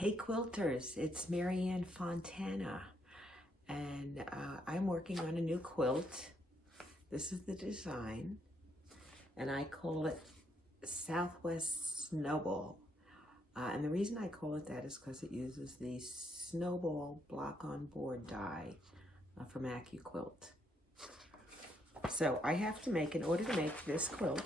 Hey quilters, it's Marianne Fontana, and I'm working on a new quilt. This is the design, and I call it Southwest Snowball. And the reason I call it that is because it uses the Snowball Block on board die from AccuQuilt. So I have to make, in order to make this quilt,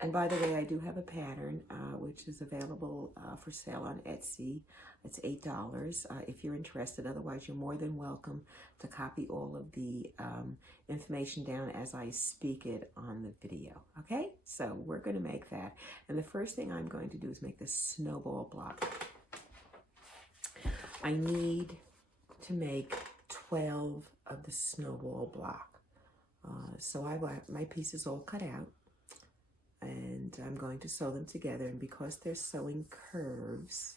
and by the way, I do have a pattern which is available for sale on Etsy. It's $8 if you're interested. Otherwise, you're more than welcome to copy all of the information down as I speak it on the video. Okay, so we're going to make that. And the first thing I'm going to do is make this snowball block. I need to make 12 of the snowball block. So I got my pieces all cut out, and I'm going to sew them together. And because they're sewing curves,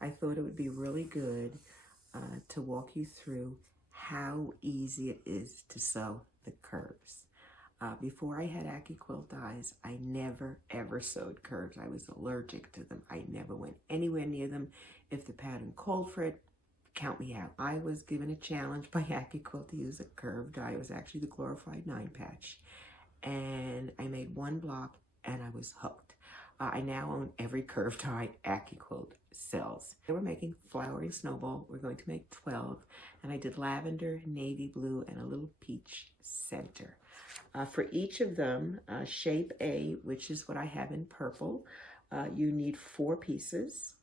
I thought it would be really good to walk you through how easy it is to sew the curves. Before I had AccuQuilt dies, I never ever sewed curves. I was allergic to them. I never went anywhere near them. If the pattern called for it, count me out. I was given a challenge by AccuQuilt to use a curved die. It was actually the glorified 9-patch. And I made one block and I was hooked. I now own every curved die AccuQuilt sells. We're making Flowering Snowball. We're going to make 12. And I did lavender, navy blue, and a little peach center. For each of them, shape A, which is what I have in purple, you need 4 pieces.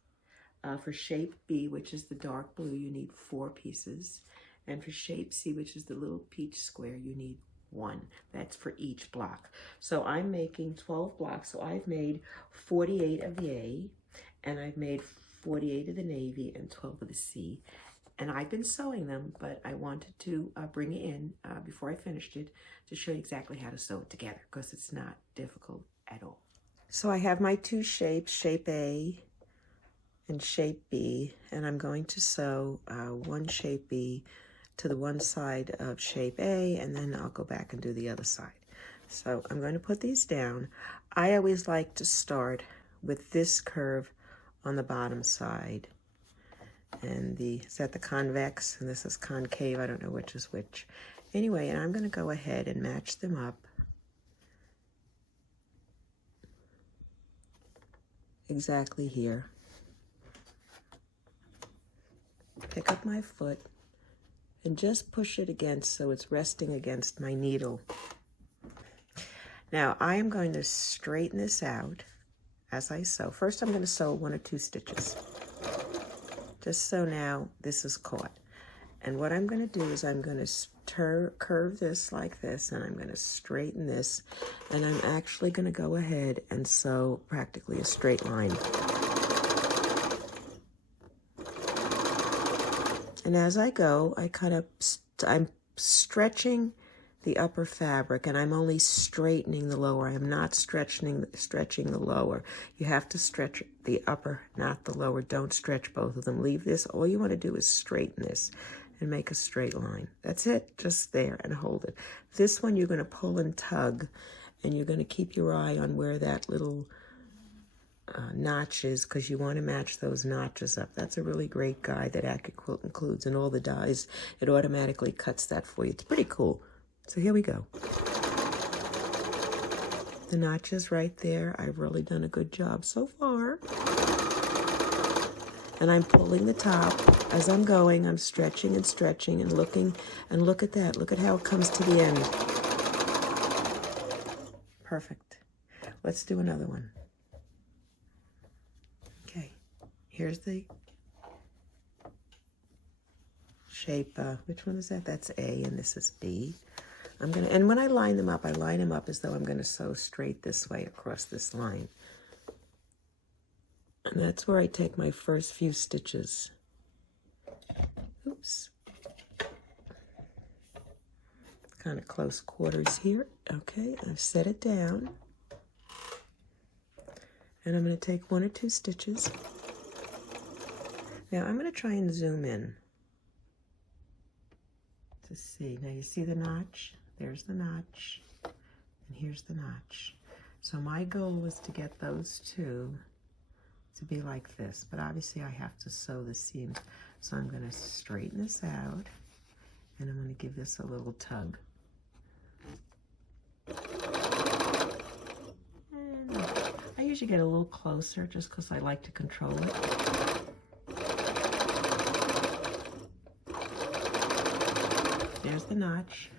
For shape B, which is the dark blue, you need 4 pieces. And for shape C, which is the little peach square, you need 1. That's for each block. So I'm making 12 blocks. So I've made 48 of the A, and I've made 48 of the navy and 12 of the C. And I've been sewing them, but I wanted to bring it in before I finished it to show you exactly how to sew it together, because it's not difficult at all. So I have my 2 shapes, shape A and shape B, and I'm going to sew one shape B to the one side of shape A, and then I'll go back and do the other side. So I'm going to put these down. I always like to start with this curve on the bottom side. And is that the convex? And this is concave. I don't know which is which. Anyway, and I'm going to go ahead and match them up. Exactly here. Pick up my foot and just push it against so it's resting against my needle. Now I am going to straighten this out as I sew. First I'm going to sew 1 or 2 stitches, just so now this is caught. And what I'm going to do is I'm going to curve this like this, and I'm going to straighten this, and I'm actually going to go ahead and sew practically a straight line. And as I go, I'm stretching the upper fabric, and I'm only straightening the lower. I am not stretching the lower. You have to stretch the upper, not the lower. Don't stretch both of them. Leave this. All you want to do is straighten this and make a straight line. That's it. Just there, and hold it. This one you're going to pull and tug, and you're going to keep your eye on where that little notches, because you want to match those notches up. That's a really great guide that AccuQuilt includes in all the dies. It automatically cuts that for you. It's pretty cool. So here we go. The notches right there. I've really done a good job so far. And I'm pulling the top as I'm going. I'm stretching and stretching and looking, and look at that. Look at how it comes to the end. Perfect. Let's do another one. Okay, here's the shape, which one is that? That's A, and this is B. And when I line them up as though I'm gonna sew straight this way across this line. And that's where I take my first few stitches. Oops. Kind of close quarters here. Okay, I've set it down. And I'm going to take 1 or 2 stitches. Now I'm going to try and zoom in to see. Now you see the notch? There's the notch, and here's the notch. So my goal was to get those 2 to be like this, but obviously I have to sew the seams. So I'm going to straighten this out, and I'm going to give this a little tug. And I usually get a little closer just because I like to control it. There's the notch,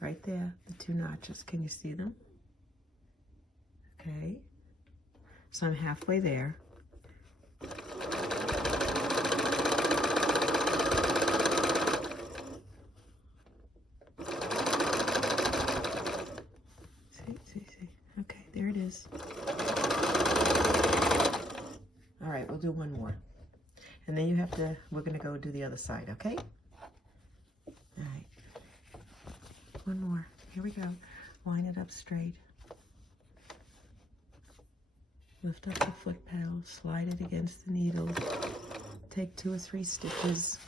right there, the two notches. Can you see them? Okay, so I'm halfway there. See. Okay, there it is. All right, we'll do one more. And then we're gonna go do the other side, okay? All right, one more. Here we go. Line it up straight. Lift up the foot pedal, slide it against the needle, take 2 or 3 stitches.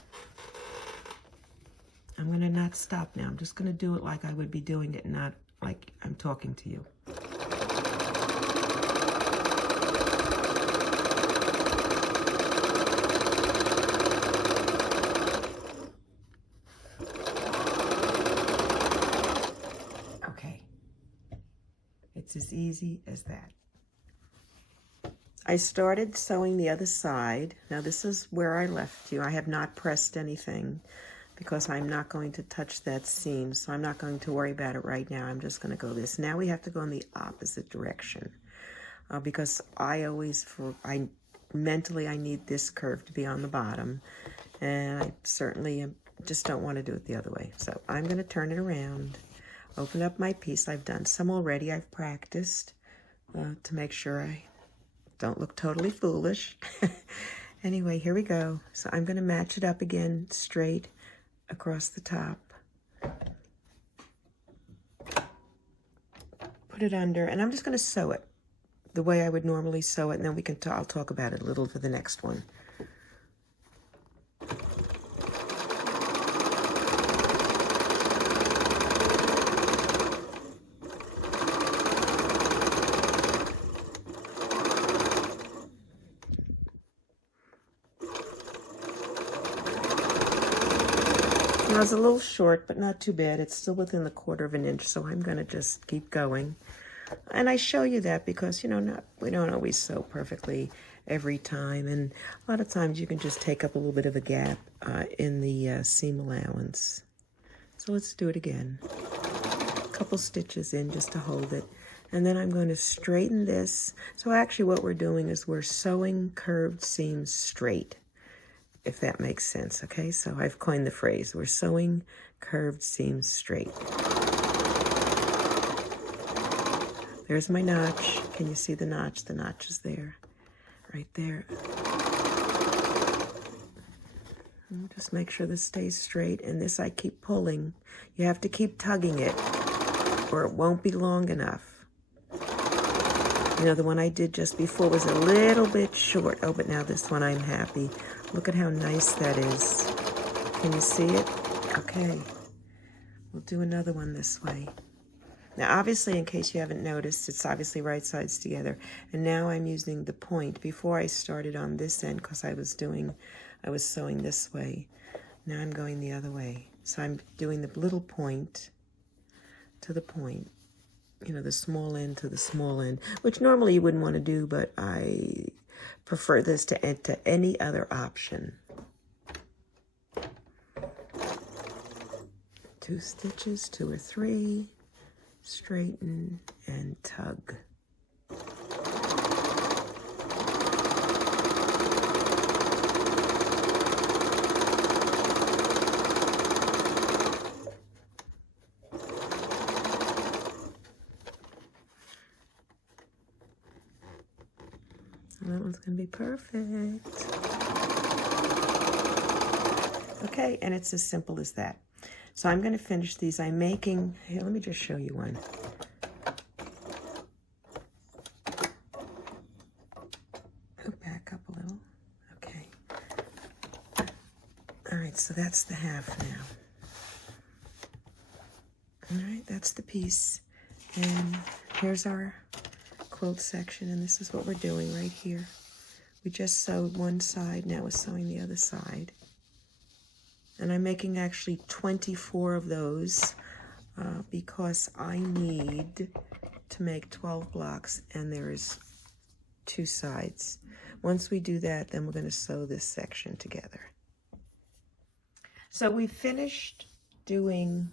I'm going to not stop now. I'm just going to do it like I would be doing it, not like I'm talking to you. Okay. It's as easy as that. I started sewing the other side. Now this is where I left you. I have not pressed anything because I'm not going to touch that seam, so I'm not going to worry about it right now. I'm just going to go this. Now we have to go in the opposite direction because mentally I need this curve to be on the bottom, and I certainly just don't want to do it the other way. So I'm going to turn it around, open up my piece. I've done some already. I've practiced to make sure I don't look totally foolish. Anyway, here we go. So I'm going to match it up again straight across the top. Put it under, and I'm just going to sew it the way I would normally sew it, and then I'll talk about it a little for the next one. Now it's a little short, but not too bad. It's still within the 1/4 of an inch, so I'm going to just keep going. And I show you that because, you know, we don't always sew perfectly every time, and a lot of times you can just take up a little bit of a gap in the seam allowance. So let's do it again. A couple stitches in just to hold it, and then I'm going to straighten this. So actually what we're doing is we're sewing curved seams straight, if that makes sense, okay? So I've coined the phrase, we're sewing curved seams straight. There's my notch. Can you see the notch? The notch is there, right there. And just make sure this stays straight, and this I keep pulling. You have to keep tugging it, or it won't be long enough. You know, the one I did just before was a little bit short. Oh, but now this one I'm happy. Look at how nice that is. Can you see it? Okay. We'll do another one this way. Now, obviously, in case you haven't noticed, it's obviously right sides together. And now I'm using the point. Before I started on this end because I was sewing this way. Now I'm going the other way. So I'm doing the little point to the point. You know, the small end to the small end, which normally you wouldn't want to do, but I prefer this to any other option. 2 stitches, 2 or 3, straighten and tug. That one's going to be perfect. Okay, and it's as simple as that. So I'm going to finish these. I'm making, here, let me just show you one. Go back up a little. Okay. All right, so that's the half now. All right, that's the piece. And here's our quilt section, and this is what we're doing right here. We just sewed one side, now we're sewing the other side. And I'm making actually 24 of those because I need to make 12 blocks, and there is 2 sides. Once we do that, then we're going to sew this section together. So we finished doing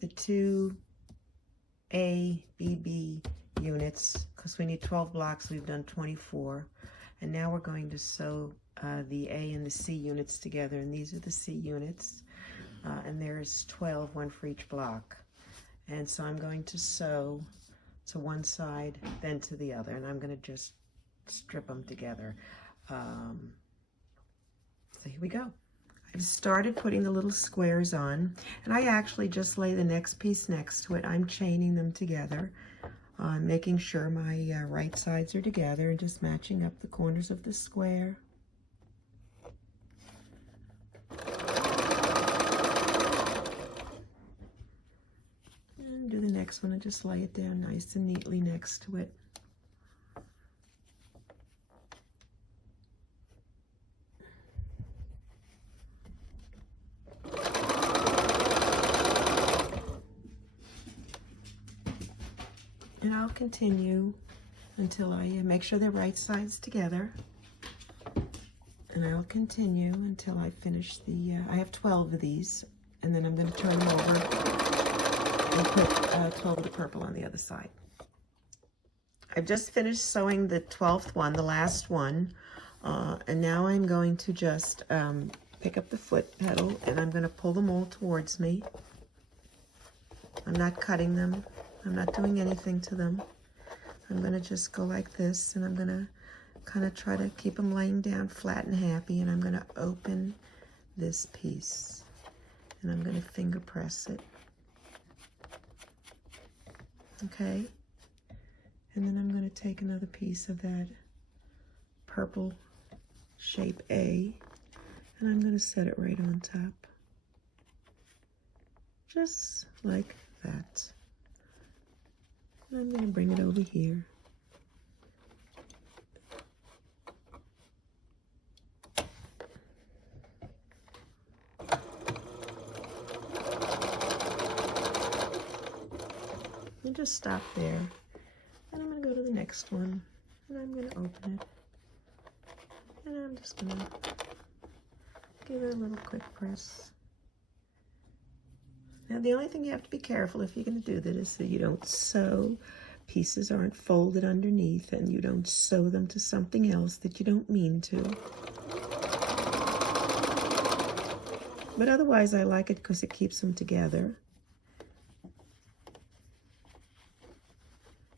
the 2 A, B, B units because we need 12 blocks. We've done 24. And now we're going to sew the A and the C units together. And these are the C units. And there's 12, one for each block. And so I'm going to sew to one side, then to the other. And I'm going to just strip them together. So here we go. I've started putting the little squares on, and I actually just lay the next piece next to it. I'm chaining them together, making sure my right sides are together and just matching up the corners of the square. And do the next one and just lay it down nice and neatly next to it. And I'll continue until I make sure they're right sides together. And I'll continue until I finish the, I have 12 of these, and then I'm going to turn them over and put 12 of the purple on the other side. I've just finished sewing the 12th one, the last one, and now I'm going to just pick up the foot pedal, and I'm going to pull them all towards me. I'm not cutting them. I'm not doing anything to them. I'm going to just go like this, and I'm going to kind of try to keep them laying down flat and happy, and I'm going to open this piece, and I'm going to finger press it. Okay? And then I'm going to take another piece of that purple shape A, and I'm going to set it right on top. Just like that. I'm going to bring it over here. And just stop there. And I'm going to go to the next one. And I'm going to open it. And I'm just going to give it a little quick press. Now, the only thing you have to be careful if you're going to do that is that you don't sew, pieces aren't folded underneath, and you don't sew them to something else that you don't mean to. But otherwise, I like it because it keeps them together.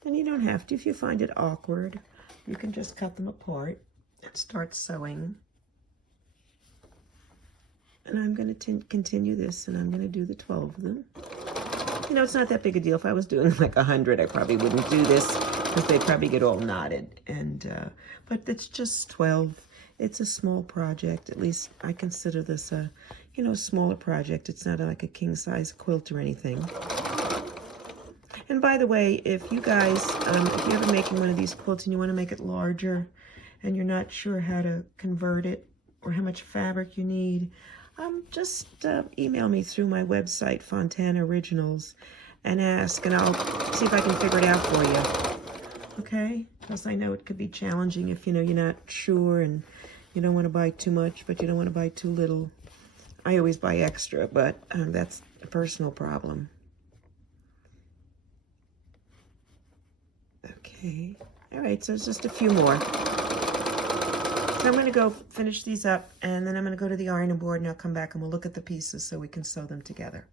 And you don't have to. If you find it awkward, you can just cut them apart and start sewing. And I'm going to continue this, and I'm going to do the 12 of them. You know, it's not that big a deal. If I was doing like 100, I probably wouldn't do this because they'd probably get all knotted. And but it's just 12. It's a small project. At least I consider this a, you know, smaller project. It's not like a king-size quilt or anything. And by the way, if you guys, if you're ever making one of these quilts and you want to make it larger and you're not sure how to convert it or how much fabric you need, just email me through my website, FontanaOriginals, and ask, and I'll see if I can figure it out for you. Okay? Because I know it could be challenging if, you know, you're not sure and you don't want to buy too much, but you don't want to buy too little. I always buy extra, but that's a personal problem. Okay. All right, so it's just a few more. So I'm going to go finish these up, and then I'm going to go to the ironing board, and I'll come back and we'll look at the pieces so we can sew them together.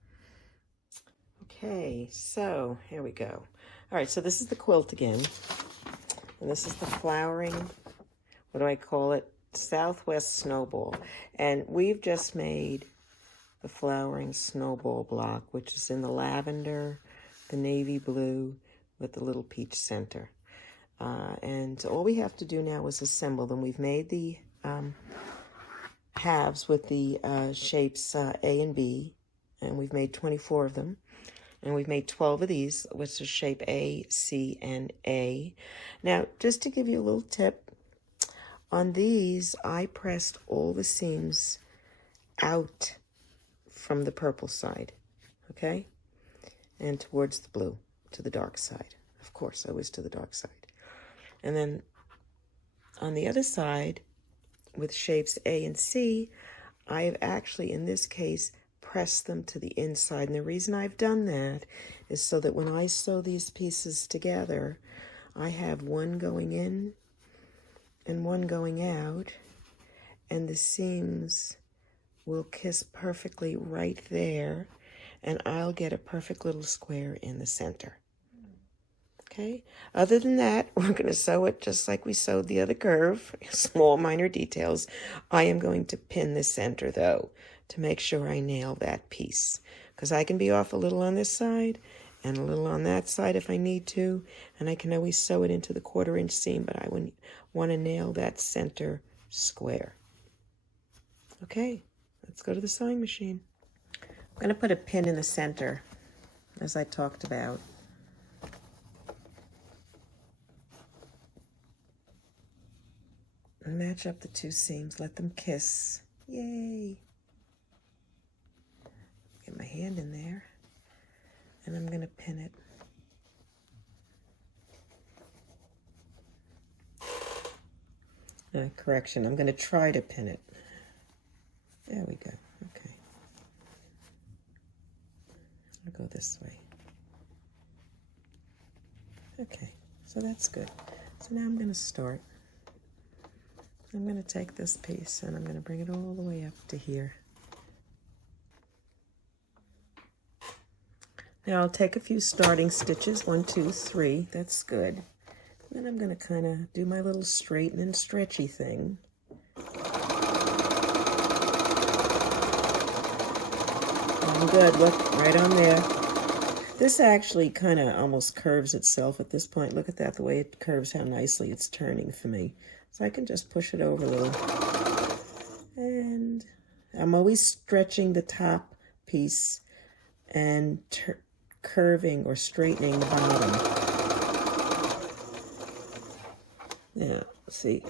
Okay, so here we go. All right, so this is the quilt again, and this is the flowering, what do I call it? Southwest Snowball. And we've just made the flowering snowball block, which is in the lavender, the navy blue, with the little peach center. And all we have to do now is assemble them. We've made the halves with the shapes A and B, and we've made 24 of them. And we've made 12 of these, which is shape A, C, and A. Now, just to give you a little tip, On these, I pressed all the seams out from the purple side, okay? And towards the blue, to the dark side. Of course, always to the dark side. And then on the other side, with shapes A and C, I have actually, in this case, pressed them to the inside. And the reason I've done that is so that when I sew these pieces together, I have one going in and one going out, and the seams will kiss perfectly right there, and I'll get a perfect little square in the center. Okay, other than that, we're going to sew it just like we sewed the other curve, small minor details. I am going to pin the center though, to make sure I nail that piece, because I can be off a little on this side and a little on that side if I need to, and I can always sew it into the 1/4 inch seam, but I want to nail that center square. Okay, let's go to the sewing machine. I'm going to put a pin in the center, as I talked about. And match up the two seams, let them kiss. Yay! Get my hand in there, and I'm going to pin it. Correction, I'm going to try to pin it. There we go. Okay. I'll go this way. Okay, so that's good. So now I'm going to start. I'm going to take this piece and I'm going to bring it all the way up to here. Now I'll take a few starting stitches, 1, 2, 3, that's good. Then I'm going to kind of do my little straighten and stretchy thing. I'm good, look, right on there. This actually kind of almost curves itself at this point. Look at that, the way it curves, how nicely it's turning for me. So I can just push it over a little. And I'm always stretching the top piece and curving or straightening the bottom. Yeah, see.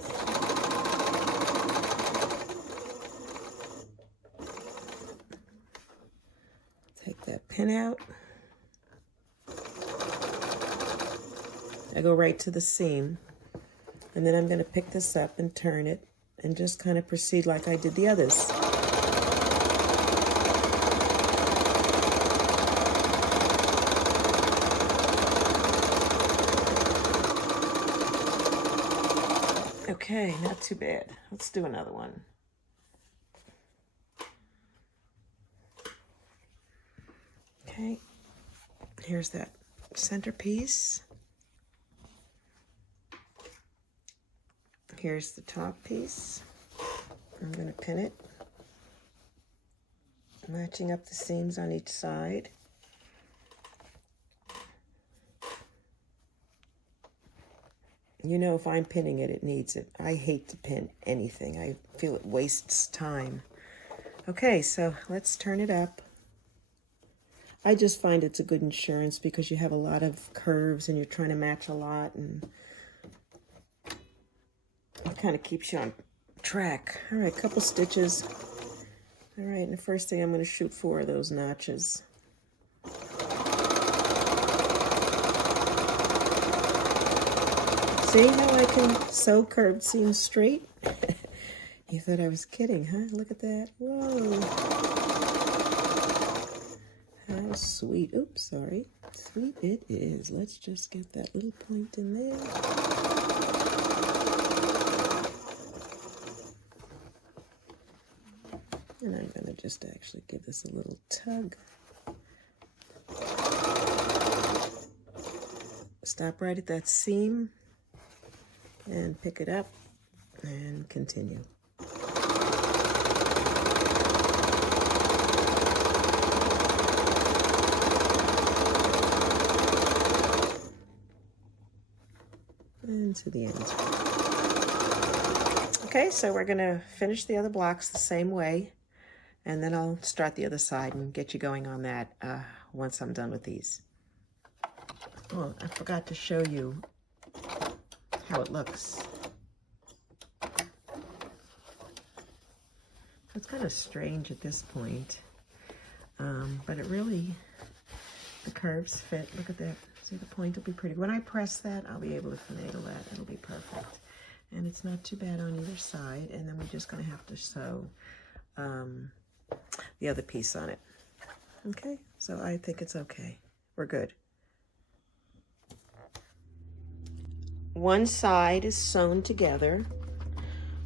Take that pin out. I go right to the seam. And then I'm going to pick this up and turn it and just kind of proceed like I did the others. Okay, not too bad. Let's do another one. Okay, here's that centerpiece. Here's the top piece. I'm going to pin it, matching up the seams on each side. You know, if I'm pinning it, it needs it. I hate to pin anything. I feel it wastes time. Okay, so let's turn it up. I just find it's a good insurance because you have a lot of curves and you're trying to match a lot, and it kind of keeps you on track. All right, couple stitches. All right, and the first thing I'm going to shoot 4 of those notches. See how I can sew curved seams straight? You thought I was kidding, huh? Look at that. Whoa. How sweet. Oops, sorry. Sweet it is. Let's just get that little point in there. And I'm going to just actually give this a little tug. Stop right at that seam and pick it up and continue. And to the end. Okay, so we're going to finish the other blocks the same way, and then I'll start the other side and get you going on that once I'm done with these. Oh, I forgot to show you how it looks. kind of strange at this point, but it really, the curves fit. Look at that. See, the point will be pretty. When I press that, I'll be able to finagle that. It'll be perfect. And it's not too bad on either side. And then we're just going to have to sew the other piece on it. Okay, so I think it's okay. We're good. One side is sewn together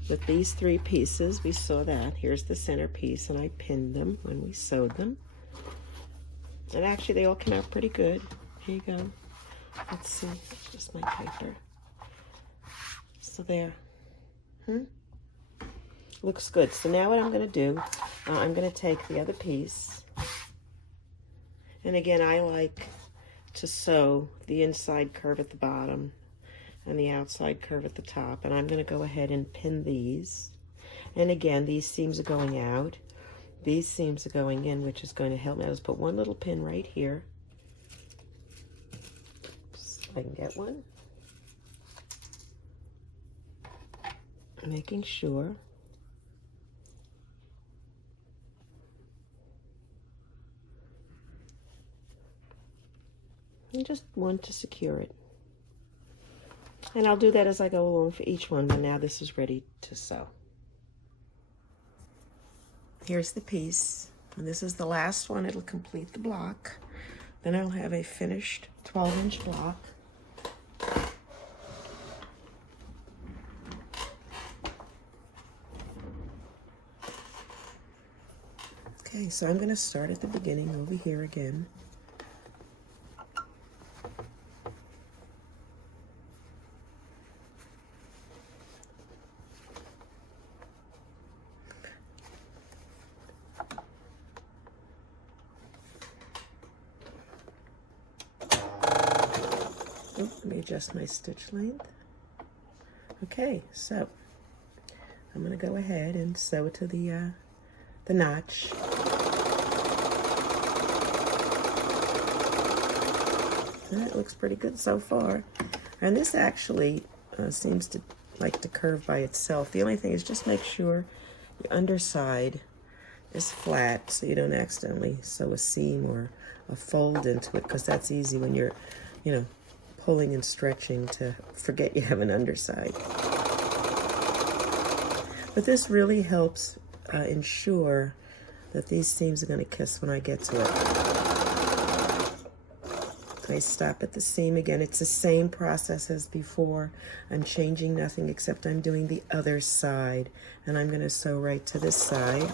with these 3 pieces. We saw that. Here's the center piece, and I pinned them when we sewed them. And actually, they all came out pretty good. Here you go. Let's see. It's just my paper. So there. Looks good. So now what I'm going to do, I'm going to take the other piece. And again, I like to sew the inside curve at the bottom and the outside curve at the top. And I'm going to go ahead and pin these. And again, these seams are going out. These seams are going in, which is going to help me. I'll just put one little pin right here. Oops, I can get one. Making sure. And just one to secure it. And I'll do that as I go along for each one, but now this is ready to sew. Here's the piece, and this is the last one. It'll complete the block. Then I'll have a finished 12-inch block. Okay, so I'm going to start at the beginning over here again. Let me adjust my stitch length. Okay, so I'm going to go ahead and sew to the notch. That looks pretty good so far. And this actually seems to like to curve by itself. The only thing is just make sure the underside is flat so you don't accidentally sew a seam or a fold into it, because that's easy when you're, you know, pulling and stretching to forget you have an underside. But this really helps ensure that these seams are going to kiss when I get to it. I stop at the seam again. It's the same process as before. I'm changing nothing except I'm doing the other side, and I'm going to sew right to this side.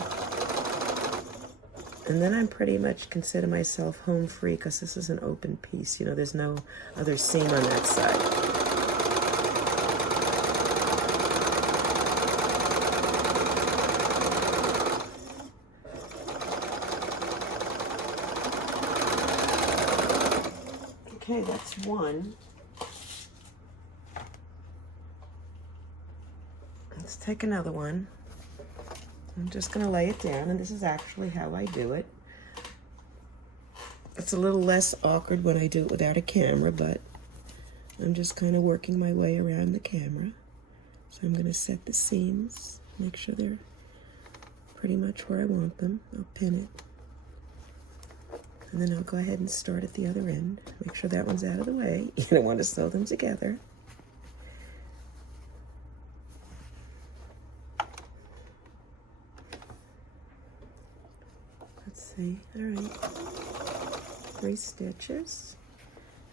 And then I'm pretty much consider myself home free, because this is an open piece. You know, there's no other seam on that side. Okay, that's one. Let's take another one. I'm just going to lay it down, and this is actually how I do it. It's a little less awkward when I do it without a camera, but I'm just kind of working my way around the camera. So I'm going to set the seams, make sure they're pretty much where I want them. I'll pin it. And then I'll go ahead and start at the other end. Make sure that one's out of the way. You don't want to sew them together. See, all right, 3 stitches,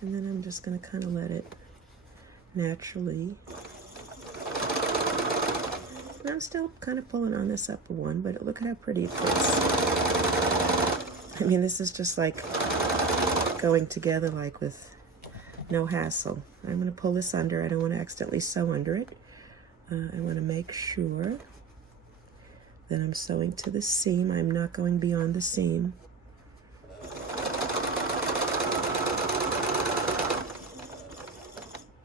and then I'm just going to kind of let it naturally. And I'm still kind of pulling on this upper one, but look at how pretty it fits. I mean, this is just like going together like with no hassle. I'm going to pull this under. I don't want to accidentally sew under it. I want to make sure that I'm sewing to the seam. I'm not going beyond the seam.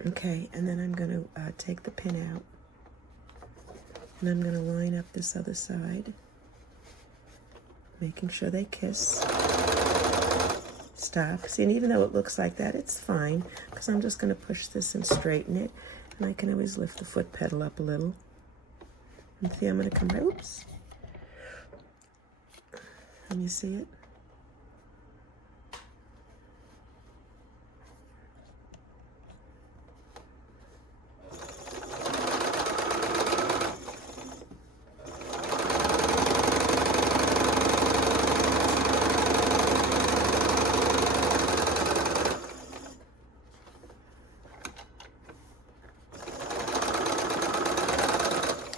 Okay, and then I'm going to take the pin out, and I'm going to line up this other side, making sure they kiss. Stop. See, and even though it looks like that, it's fine, because I'm just going to push this and straighten it, and I can always lift the foot pedal up a little. And see, I'm going to come right, oops. Can you see it?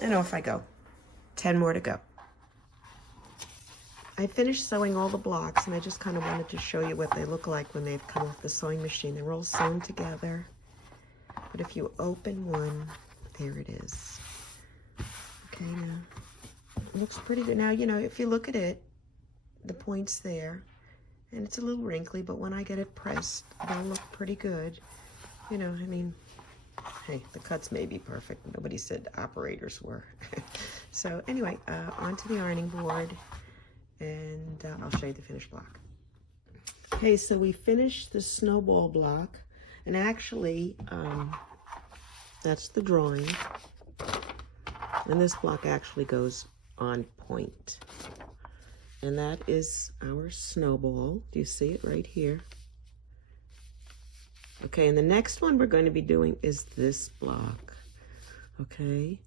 And off I go. 10 more to go. I finished sewing all the blocks, and I just kind of wanted to show you what they look like when they've come off the sewing machine. They're all sewn together. But if you open one, there it is. Okay, now, it looks pretty good. Now, you know, if you look at it, the point's there, and it's a little wrinkly, but when I get it pressed, they'll look pretty good. You know, I mean, hey, the cuts may be perfect. Nobody said operators were. So anyway, onto the ironing board, and I'll show you the finished block. Okay, so we finished the snowball block, and actually, that's the drawing. And this block actually goes on point. And that is our snowball. Do you see it right here? Okay, and the next one we're going to be doing is this block. Okay,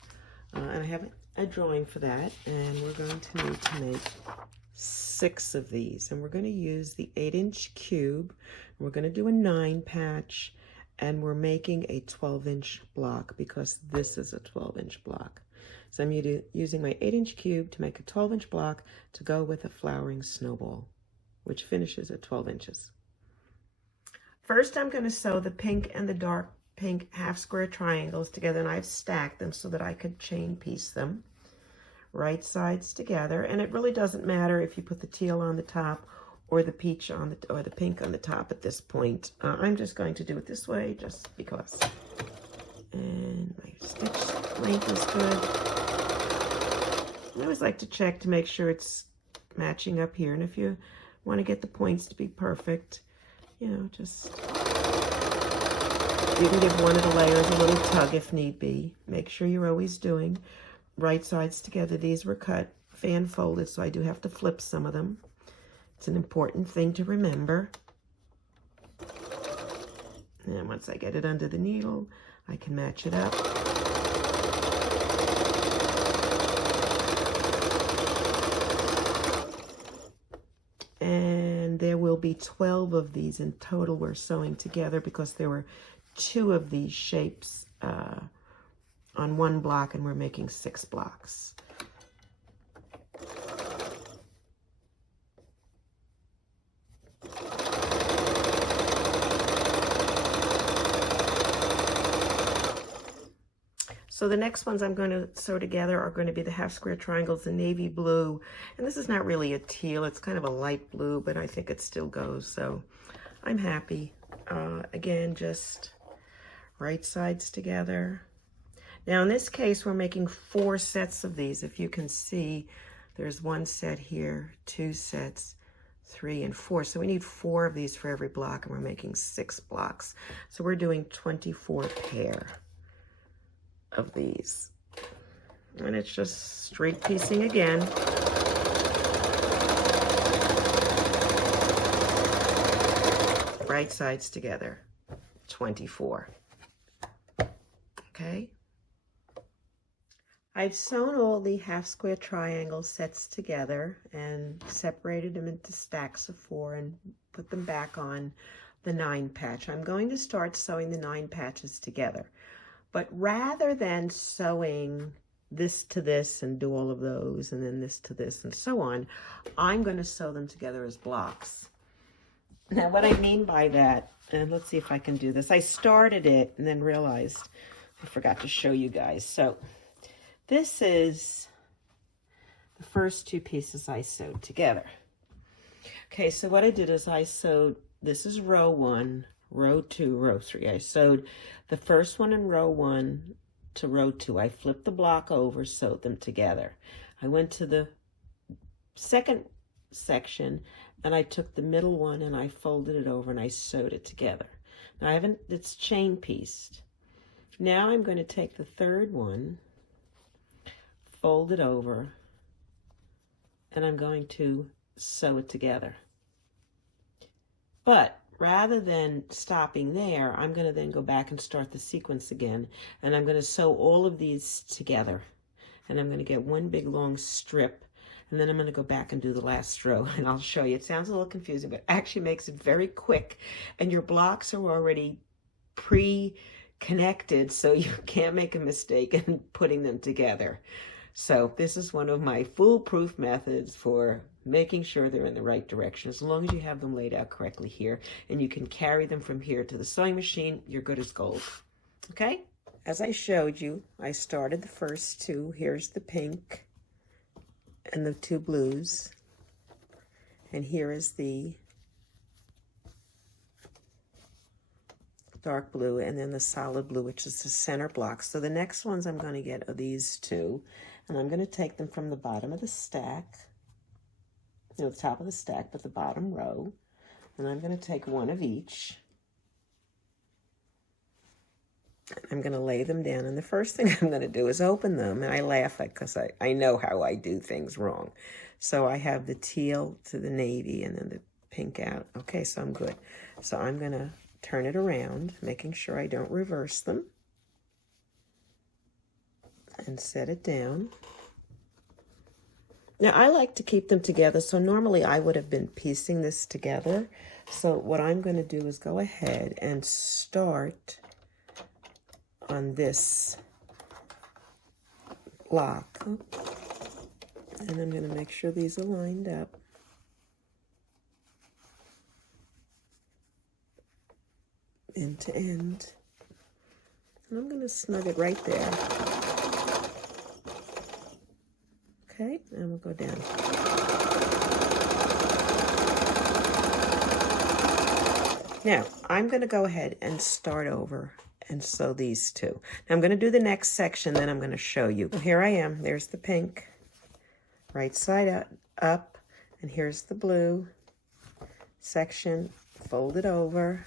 and I have a drawing for that, and we're going to need to make 6 of these, and we're going to use the 8-inch cube. We're going to do a 9 patch, and we're making a 12-inch block because this is a 12-inch block. So I'm using my 8-inch cube to make a 12-inch block to go with a flowering snowball, which finishes at 12 inches. First, I'm going to sew the pink and the dark pink half square triangles together, and I've stacked them so that I could chain piece them right sides together. And it really doesn't matter if you put the teal on the top or the peach on the, or the pink on the top at this point. I'm just going to do it this way just because. And my stitch length is good. I always like to check to make sure it's matching up here. And if you want to get the points to be perfect, you know, just, you can give one of the layers a little tug if need be. Make sure you're always doing right sides together. These were cut fan folded, so I do have to flip some of them. It's an important thing to remember. And once I get it under the needle, I can match it up. And there will be 12 of these in total we're sewing together because there were 2 of these shapes on one block, and we're making 6 blocks. So the next ones I'm going to sew together are going to be the half square triangles, the navy blue. And this is not really a teal, it's kind of a light blue, but I think it still goes, so I'm happy. Again, just right sides together. Now in this case, we're making 4 sets of these. If you can see, there's 1 set here, 2 sets, 3 and 4. So we need 4 of these for every block, and we're making 6 blocks. So we're doing 24 pair of these, and it's just straight piecing again. Right sides together, 24. Okay, I've sewn all the half square triangle sets together and separated them into stacks of 4 and put them back on the 9 patch. I'm going to start sewing the 9 patches together. But rather than sewing this to this and do all of those and then this to this and so on, I'm going to sew them together as blocks. Now what I mean by that, and let's see if I can do this. I started it and then realized I forgot to show you guys. So this is the first 2 pieces I sewed together. Okay, so what I did is I sewed, this is row 1, row 2, row 3. I sewed the first one in row 1 to row 2. I flipped the block over, sewed them together. I went to the second section and I took the middle one and I folded it over and I sewed it together. Now it's chain pieced. Now I'm going to take the third one, fold it over, and I'm going to sew it together. But rather than stopping there, I'm going to then go back and start the sequence again, and I'm going to sew all of these together, and I'm going to get one big long strip, and then I'm going to go back and do the last row, and I'll show you. It sounds a little confusing, but it actually makes it very quick, and your blocks are already pre-connected, so you can't make a mistake in putting them together. So this is one of my foolproof methods for making sure they're in the right direction. As long as you have them laid out correctly here, and you can carry them from here to the sewing machine, you're good as gold. Okay? As I showed you, I started the first two. Here's the pink and the two blues. And here is the dark blue, and then the solid blue, which is the center block. So the next ones I'm going to get are these two, and I'm going to take them from the bottom of the stack, you know, the top of the stack, but the bottom row, and I'm going to take one of each. I'm going to lay them down, and the first thing I'm going to do is open them, and I laugh at because I know how I do things wrong. So I have the teal to the navy and then the pink out. Okay, so I'm good. So I'm going to turn it around, making sure I don't reverse them, and set it down. Now, I like to keep them together, so normally I would have been piecing this together. So what I'm going to do is go ahead and start on this block. And I'm going to make sure these are lined up. End to end. And I'm going to snug it right there. Okay, and we'll go down. Now, I'm going to go ahead and start over and sew these two. Now, I'm going to do the next section, then I'm going to show you. Well, here I am. There's the pink, right side up, and here's the blue section, fold it over,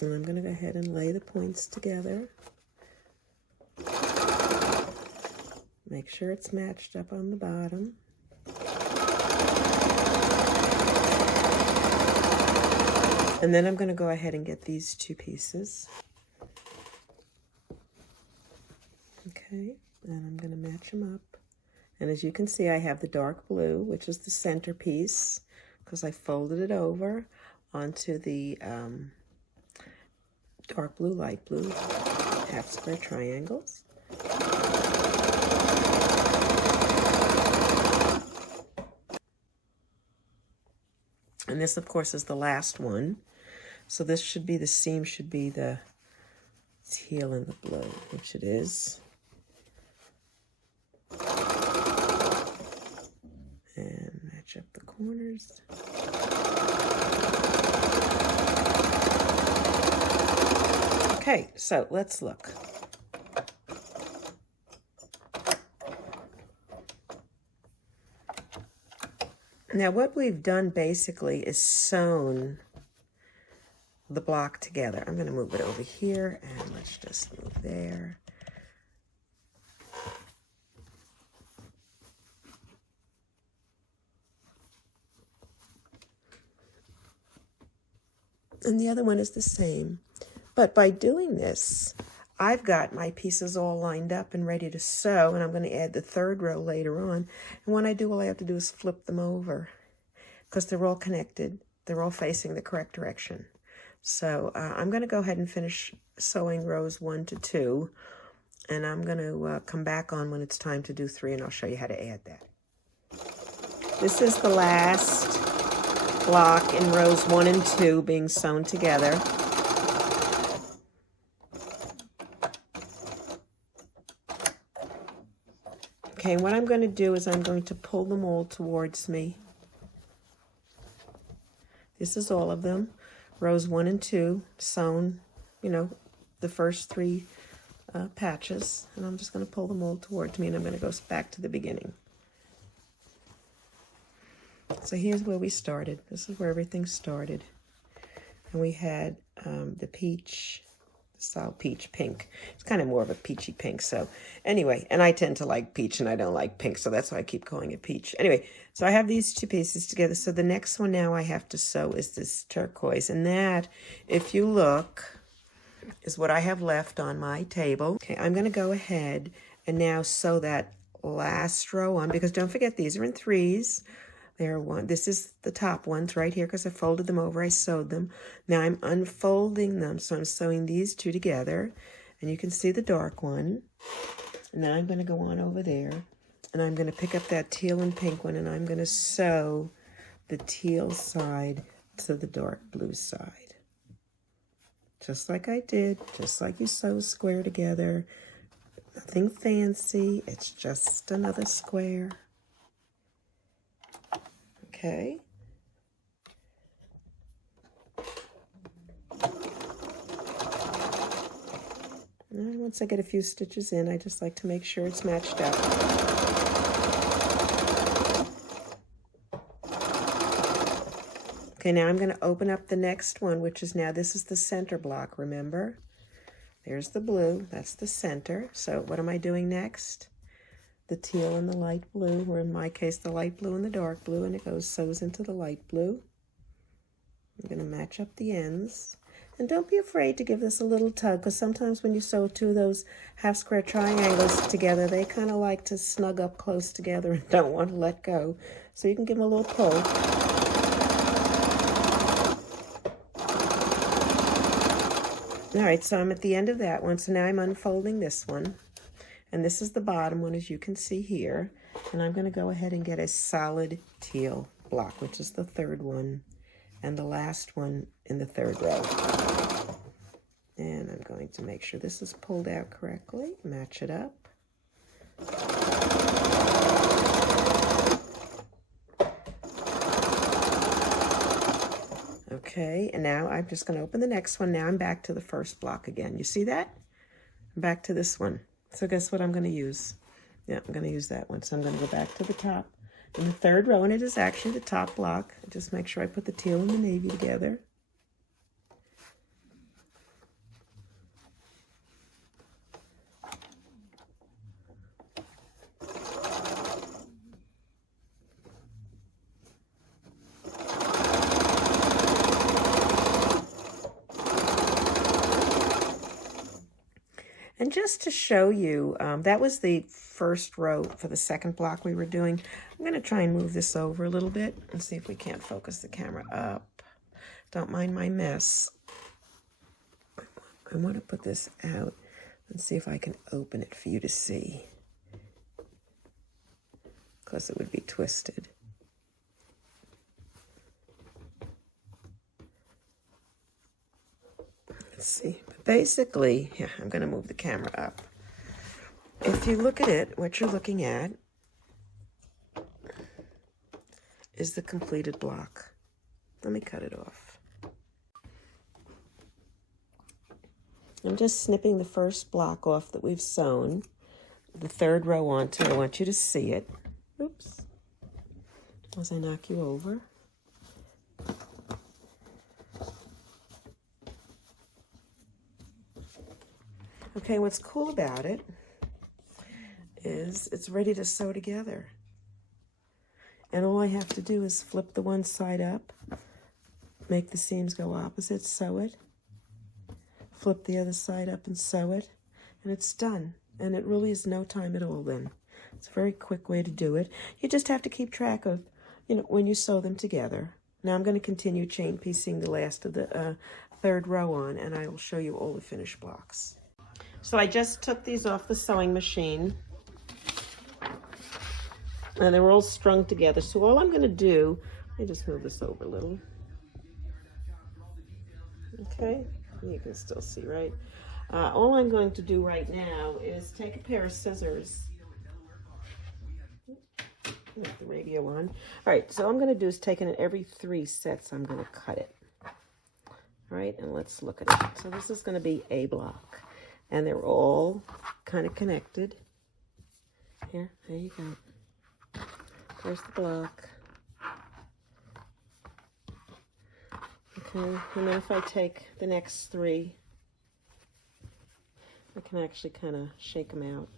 and I'm going to go ahead and lay the points together. Make sure it's matched up on the bottom. And then I'm going to go ahead and get these two pieces. Okay, and I'm going to match them up. And as you can see, I have the dark blue, which is the centerpiece, because I folded it over onto the dark blue, light blue, half square triangles. And this, of course, is the last one. So this should be, the seam should be the teal and the blue, which it is. And match up the corners. Okay, so let's look. Now what we've done basically is sewn the block together. I'm going to move it over here, and let's just move there. And the other one is the same. But by doing this, I've got my pieces all lined up and ready to sew, and I'm going to add the third row later on. And when I do, all I have to do is flip them over because they're all connected. They're all facing the correct direction. So I'm going to go ahead and finish sewing rows 1 to 2, and I'm going to come back on when it's time to do 3, and I'll show you how to add that. This is the last block in rows 1 and 2 being sewn together. Okay, what I'm going to do is I'm going to pull them all towards me. This is all of them. Rows 1 and 2 sewn, you know, the first 3 patches. And I'm just going to pull them all towards me, and I'm going to go back to the beginning. So here's where we started. This is where everything started. And we had the peach solid peach pink. It's kind of more of a peachy pink. So anyway, and I tend to like peach and I don't like pink, so that's why I keep calling it peach. Anyway, so I have these two pieces together. So the next one now I have to sew is this turquoise, and that, if you look, is what I have left on my table. Okay, I'm going to go ahead and now sew that last row on, because don't forget these are in threes. This is the top ones right here because I folded them over. I sewed them. Now I'm unfolding them, so I'm sewing these two together, and you can see the dark one. And then I'm going to go on over there, and I'm going to pick up that teal and pink one, and I'm going to sew the teal side to the dark blue side. Just like I did, just like you sew square together. Nothing fancy, it's just another square. Okay. And once I get a few stitches in, I just like to make sure it's matched up. Okay, now I'm going to open up the next one, which is now, this is the center block, remember? There's the blue, that's the center. So what am I doing next? The teal and the light blue, or in my case, the light blue and the dark blue, and it sews into the light blue. I'm going to match up the ends. And don't be afraid to give this a little tug, because sometimes when you sew two of those half square triangles together, they kind of like to snug up close together and don't want to let go. So you can give them a little pull. All right, so I'm at the end of that one, so now I'm unfolding this one. And this is the bottom one, as you can see here. And I'm going to go ahead and get a solid teal block, which is the third one, and the last one in the third row. And I'm going to make sure this is pulled out correctly, match it up. Okay, and now I'm just going to open the next one. Now I'm back to the first block again. You see that? I'm back to this one. So guess what I'm going to use? Yeah, I'm going to use that one. So I'm going to go back to the top in the third row, and it is actually the top block. Just make sure I put the teal and the navy together. And just to show you, that was the first row for the second block we were doing. I'm going to try and move this over a little bit and see if we can't focus the camera up. Don't mind my mess. I want to put this out and see if I can open it for you to see, because it would be twisted. Let's see. But basically, yeah, I'm going to move the camera up. If you look at it, what you're looking at is the completed block. Let me cut it off. I'm just snipping the first block off that we've sewn, the third row onto. I want you to see it. Oops. As I knock you over. Okay, what's cool about it is it's ready to sew together. And all I have to do is flip the one side up, make the seams go opposite, sew it, flip the other side up and sew it, and it's done. And it really is no time at all then. It's a very quick way to do it. You just have to keep track of, when you sew them together. Now I'm going to continue chain piecing the last of the third row on, and I will show you all the finished blocks. So I just took these off the sewing machine, and they were all strung together. So all I'm going to do, let me just move this over a little. Okay, you can still see, right? All I'm going to do right now is take a pair of scissors. With the radio on. All right, so all I'm going to do is take it in every 3 sets. I'm going to cut it. All right, and let's look at it. So this is going to be a block. And they're all kind of connected. Here, there you go. There's the block. Okay, and then if I take the next 3, I can actually kind of shake them out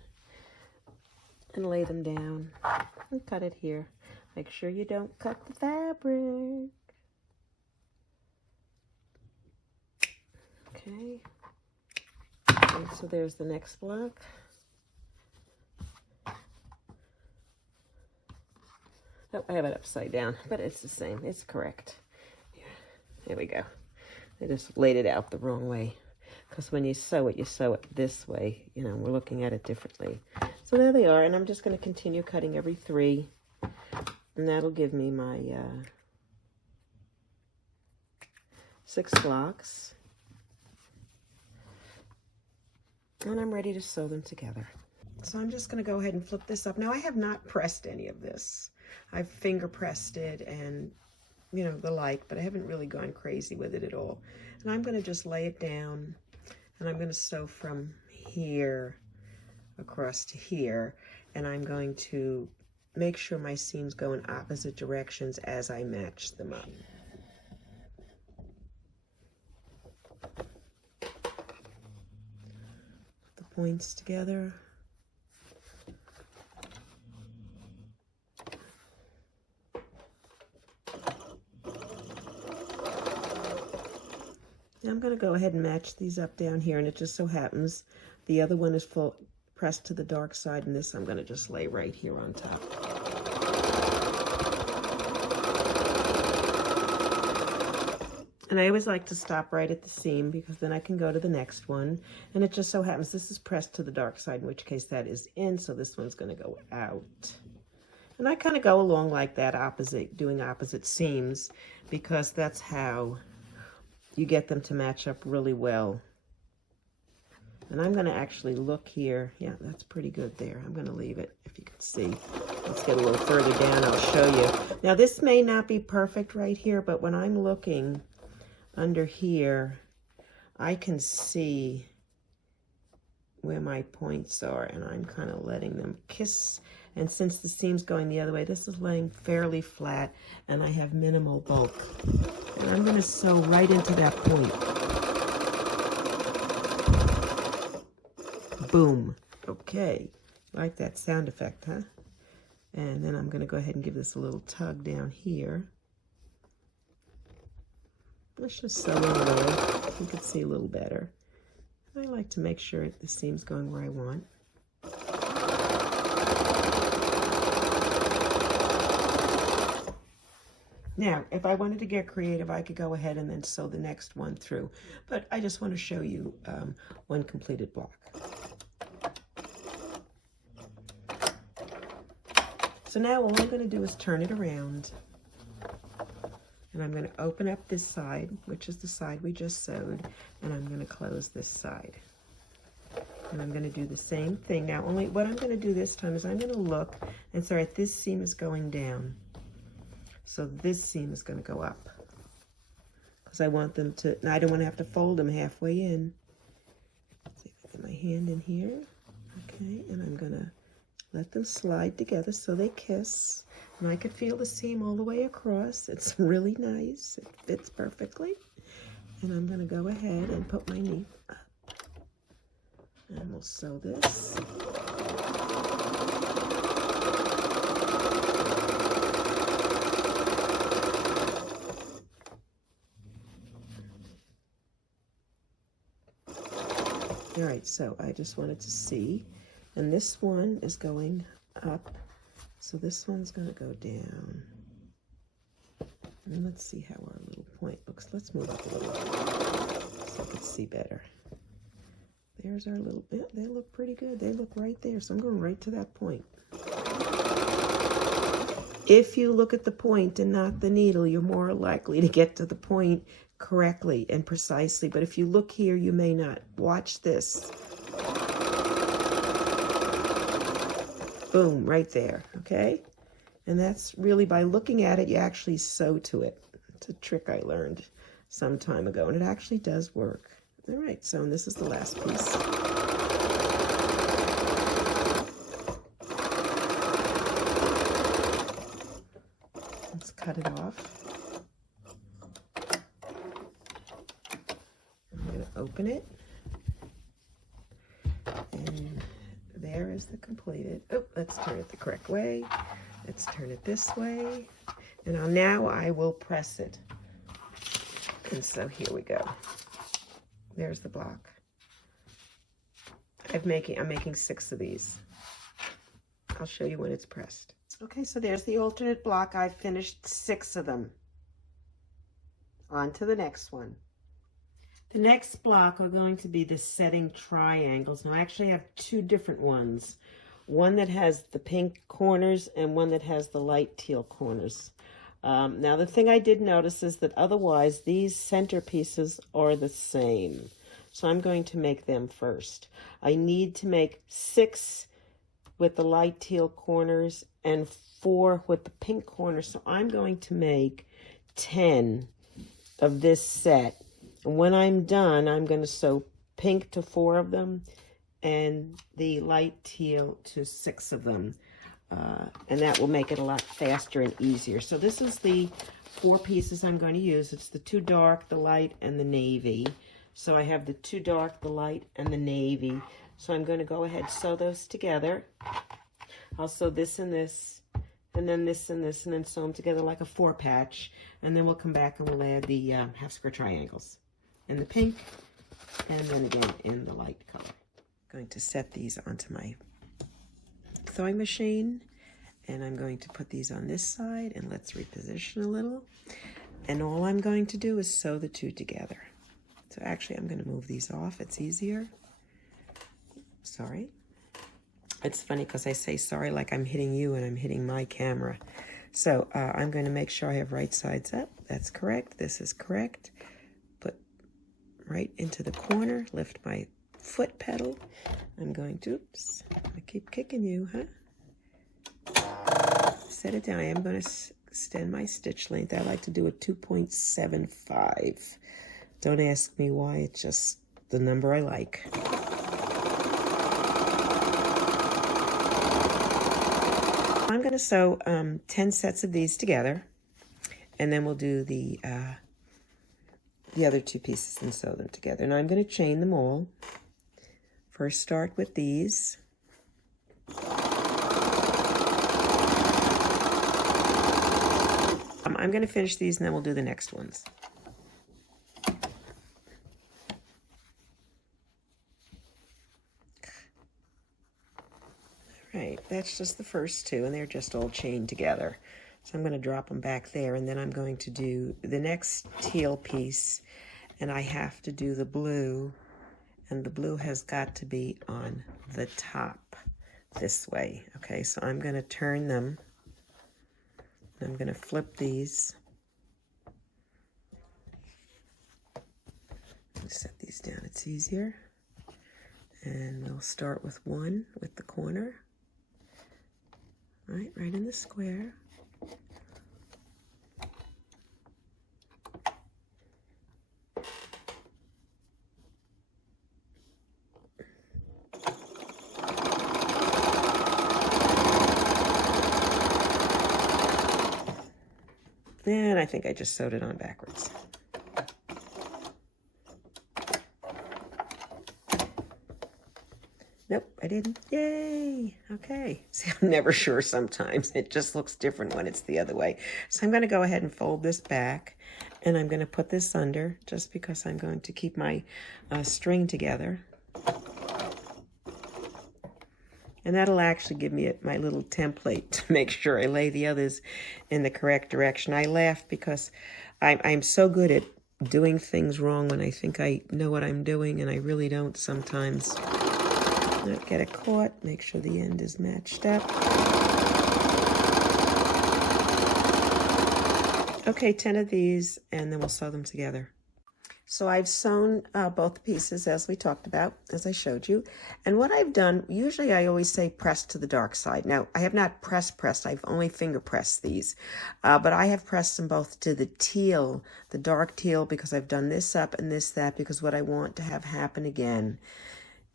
and lay them down and cut it here. Make sure you don't cut the fabric. Okay. And so there's the next block. Oh, I have it upside down, but it's the same. It's correct. There we go. I just laid it out the wrong way. Because when you sew it this way. You know, we're looking at it differently. So there they are, and I'm just going to continue cutting every 3. And that'll give me my 6 blocks. And I'm ready to sew them together. So I'm just going to go ahead and flip this up. Now, I have not pressed any of this. I've finger pressed it and, you know, the like, but I haven't really gone crazy with it at all. And I'm going to just lay it down, and I'm going to sew from here across to here, and I'm going to make sure my seams go in opposite directions as I match them up. Put the points together. I'm going to go ahead and match these up down here, and it just so happens the other one is full pressed to the dark side, and this I'm going to just lay right here on top. And I always like to stop right at the seam because then I can go to the next one, and it just so happens this is pressed to the dark side, in which case that is in, so this one's going to go out. And I kind of go along like that, doing opposite seams, because that's how you get them to match up really well. And I'm going to actually look here. Yeah, that's pretty good there. I'm going to leave it, if you can see. Let's get a little further down. I'll show you. Now, this may not be perfect right here, but when I'm looking under here, I can see where my points are, and I'm kind of letting them kiss. And since the seam's going the other way, this is laying fairly flat, and I have minimal bulk. And I'm going to sew right into that point. Boom. Okay. Like that sound effect, huh? And then I'm going to go ahead and give this a little tug down here. Let's just sew in a little. You can see a little better. I like to make sure the seam's going where I want. Now, if I wanted to get creative, I could go ahead and then sew the next one through. But I just want to show you one completed block. So now all I'm going to do is turn it around. And I'm going to open up this side, which is the side we just sewed. And I'm going to close this side. And I'm going to do the same thing. Now, only what I'm going to do this time is I'm going to look and say, all right, this seam is going down. So this seam is going to go up. Because I want them to, I don't want to have to fold them halfway in. Let's see if I get my hand in here. Okay, and I'm going to let them slide together so they kiss. And I could feel the seam all the way across. It's really nice. It fits perfectly. And I'm going to go ahead and put my needle up. And we'll sew this. All right, so I just wanted to see, and this one is going up, so this one's going to go down. And let's see how our little point looks. Let's move up a little so I can see better. There's our little bit. They look pretty good. They look right there, so I'm going right to that point. If you look at the point and not the needle, you're more likely to get to the point correctly and precisely. But if you look here, you may not. Watch this. Boom, right there, okay? And that's really, by looking at it, you actually sew to it. It's a trick I learned some time ago, and it actually does work. All right, so and this is the last piece. Let's cut it off. I'm going to open it. And there is the completed. Oh, let's turn it the correct way. Let's turn it this way. And now I will press it. And so here we go. There's the block. I'm making 6 of these. I'll show you when it's pressed. Okay, so there's the alternate block. I've finished 6 of them. On to the next one. The next block are going to be the setting triangles. Now I actually have 2 different ones. One that has the pink corners and one that has the light teal corners. Now the thing I did notice is that otherwise these center pieces are the same. So I'm going to make them first. I need to make 6 with the light teal corners and 4 with the pink corners. So I'm going to make 10 of this set. And when I'm done, I'm going to sew pink to 4 of them and the light teal to 6 of them. And that will make it a lot faster and easier. So this is the 4 pieces I'm going to use. It's the 2 dark, the light, and the navy. So I have the 2 dark, the light, and the navy. So I'm going to go ahead and sew those together. I'll sew this and this, and then this and this, and then sew them together like a 4 patch. And then we'll come back and we'll add the half square triangles in the pink, and then again in the light color. I'm going to set these onto my sewing machine, and I'm going to put these on this side, and let's reposition a little. And all I'm going to do is sew the 2 together. So actually I'm going to move these off. It's easier. Sorry. It's funny because I say sorry like I'm hitting you and I'm hitting my camera. So I'm going to make sure I have right sides up. That's correct. This is correct. Put right into the corner. Lift my foot pedal. I'm going to, oops, I keep kicking you, huh? Set it down. I am going to extend my stitch length. I like to do a 2.75. Don't ask me why, it's just the number I like. I'm going to sew 10 sets of these together, and then we'll do the other 2 pieces and sew them together. Now I'm going to chain them all. First start with these. I'm going to finish these and then we'll do the next ones. Right, that's just the first 2, and they're just all chained together. So I'm going to drop them back there, and then I'm going to do the next teal piece, and I have to do the blue, and the blue has got to be on the top this way. Okay, so I'm going to turn them. I'm going to flip these. Set these down, it's easier. And we'll start with 1 with the corner. Right in the square. And I think I just sewed it on backwards. Nope, I didn't. Yay! Okay. See, I'm never sure sometimes. It just looks different when it's the other way. So I'm going to go ahead and fold this back, and I'm going to put this under just because I'm going to keep my string together. And that'll actually give me my little template to make sure I lay the others in the correct direction. I laugh because I'm so good at doing things wrong when I think I know what I'm doing, and I really don't sometimes. Not get it caught, make sure the end is matched up. Okay, 10 of these, and then we'll sew them together. So I've sewn both pieces as we talked about, as I showed you. And what I've done, usually I always say press to the dark side. Now, I have not pressed, I've only finger pressed these. But I have pressed them both to the teal, the dark teal, because I've done this up and this, that, because what I want to have happen again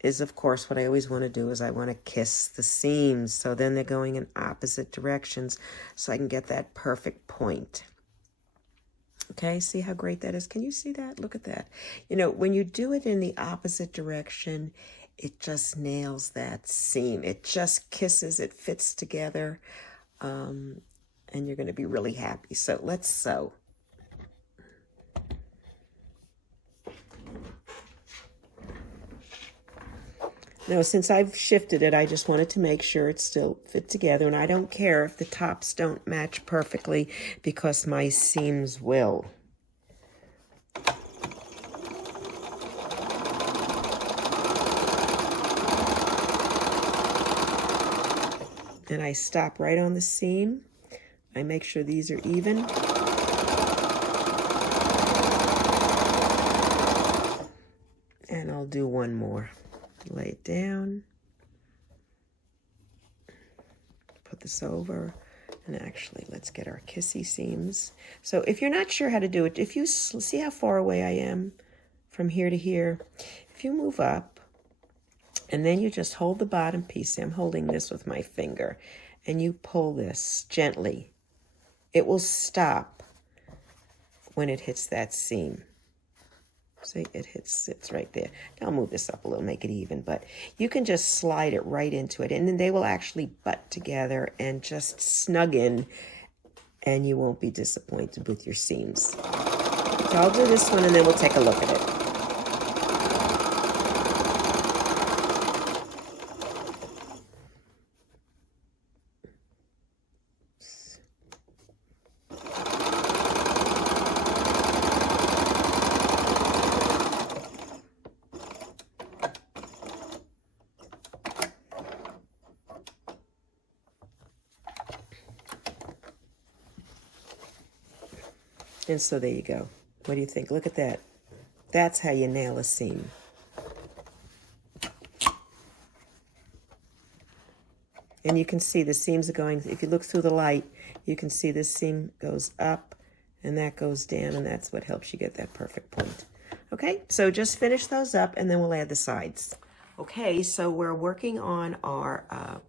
is, of course, what I always want to do is I want to kiss the seams. So then they're going in opposite directions so I can get that perfect point. Okay, see how great that is? Can you see that? Look at that. You know, when you do it in the opposite direction, it just nails that seam. It just kisses, it fits together, and you're going to be really happy. So let's sew. Now, since I've shifted it, I just wanted to make sure it still fit together, and I don't care if the tops don't match perfectly because my seams will. And I stop right on the seam. I make sure these are even. And I'll do one more. Lay it down. Put this over. And actually, let's get our Kissy Seams. So if you're not sure how to do it, if you see how far away I am from here to here, if you move up, and then you just hold the bottom piece. I'm holding this with my finger. And you pull this gently. It will stop when it hits that seam. See, it sits right there. I'll move this up a little, make it even. But you can just slide it right into it. And then they will actually butt together and just snug in. And you won't be disappointed with your seams. So I'll do this one and then we'll take a look at it. And so there you go. What do you think? Look at that. That's how you nail a seam. And you can see the seams are going, if you look through the light, you can see this seam goes up and that goes down, and that's what helps you get that perfect point. Okay, so just finish those up and then we'll add the sides. Okay, so we're working on our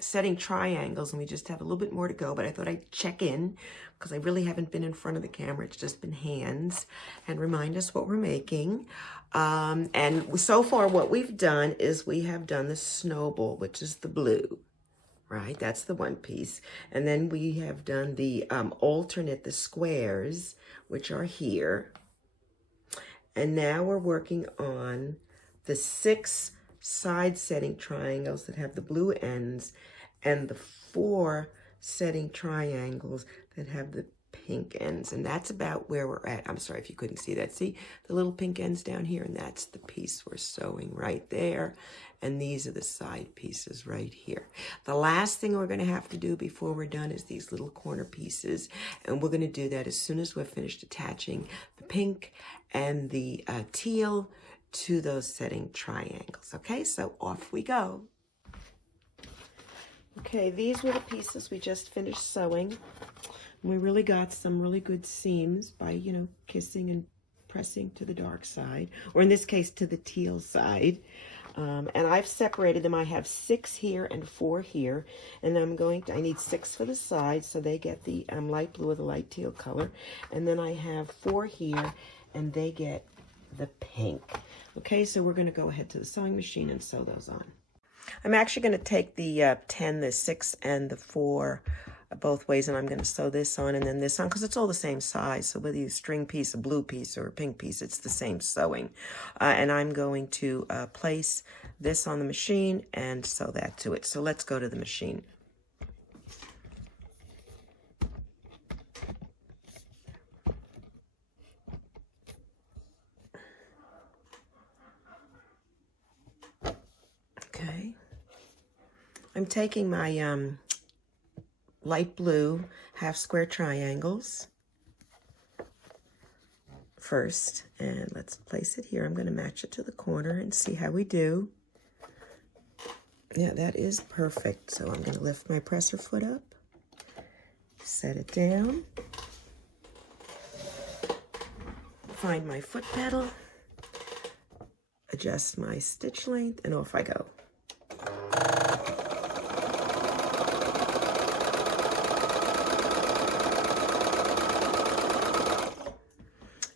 setting triangles, and we just have a little bit more to go, but I thought I'd check in because I really haven't been in front of the camera. It's just been hands, and remind us what we're making. And so far what we've done is we have done the snowball, which is the blue, right? That's the one piece. And then we have done the alternate, the squares, which are here. And now we're working on the 6 side setting triangles that have the blue ends and the 4 setting triangles that have the pink ends. And that's about where we're at. I'm sorry if you couldn't see that. See the little pink ends down here? And that's the piece we're sewing right there. And these are the side pieces right here. The last thing we're going to have to do before we're done is these little corner pieces. And we're going to do that as soon as we're finished attaching the pink and the teal to those setting triangles. Okay, so off we go. Okay, these were the pieces we just finished sewing. We really got some really good seams by, you know, kissing and pressing to the dark side, or in this case, to the teal side. And I've separated them. I have 6 here and 4 here. And I need 6 for the sides, so they get the light blue or the light teal color. And then I have 4 here, and they get the pink. Okay, so we're going to go ahead to the sewing machine and sew those on. I'm actually going to take the 10, the 6, and the 4 both ways, and I'm going to sew this on and then this on, because it's all the same size. So whether you string piece, a blue piece, or a pink piece, it's the same sewing. And I'm going to place this on the machine and sew that to it. So let's go to the machine. Okay. I'm taking my light blue half square triangles first, and let's place it here. I'm going to match it to the corner and see how we do. Yeah, that is perfect. So I'm going to lift my presser foot up, set it down, find my foot pedal, adjust my stitch length, and off I go.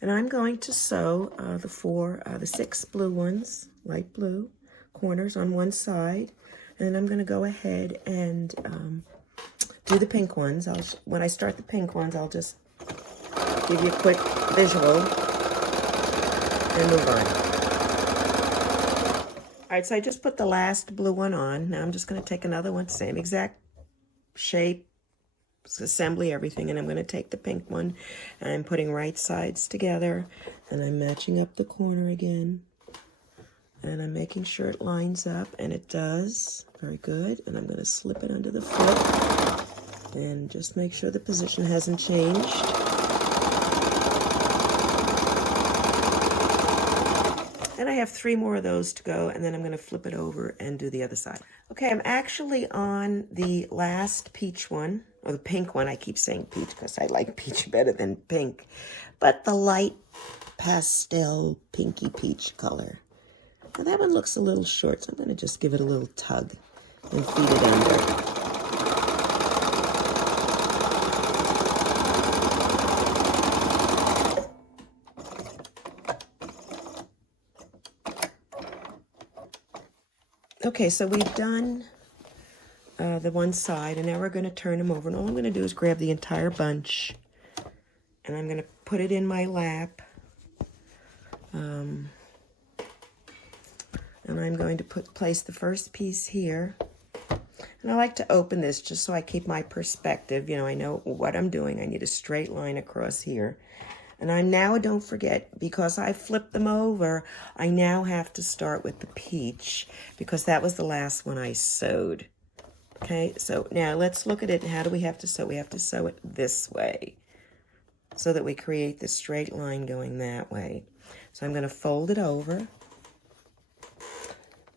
And I'm going to sew the 6 blue ones, light blue, corners on one side, and then I'm going to go ahead and do the pink ones. When I start the pink ones, I'll just give you a quick visual and move on. All right, so I just put the last blue one on. Now I'm just going to take another one, same exact shape, assembly, everything, and I'm going to take the pink one, and I'm putting right sides together, and I'm matching up the corner again, and I'm making sure it lines up, and it does. Very good. And I'm going to slip it under the foot and just make sure the position hasn't changed. And I have 3 more of those to go, and then I'm going to flip it over and do the other side. Okay, I'm actually on the last peach one, or the pink one. I keep saying peach because I like peach better than pink. But the light pastel pinky peach color. Now that one looks a little short, so I'm going to just give it a little tug and feed it under. Okay, so we've done the one side, and now we're going to turn them over. And all I'm going to do is grab the entire bunch, and I'm going to put it in my lap. And I'm going to place the first piece here. And I like to open this just so I keep my perspective. You know, I know what I'm doing. I need a straight line across here. And I now, don't forget, because I flipped them over, I now have to start with the peach, because that was the last one I sewed. Okay, so now let's look at it. How do we have to sew? We have to sew it this way, so that we create the straight line going that way. So I'm going to fold it over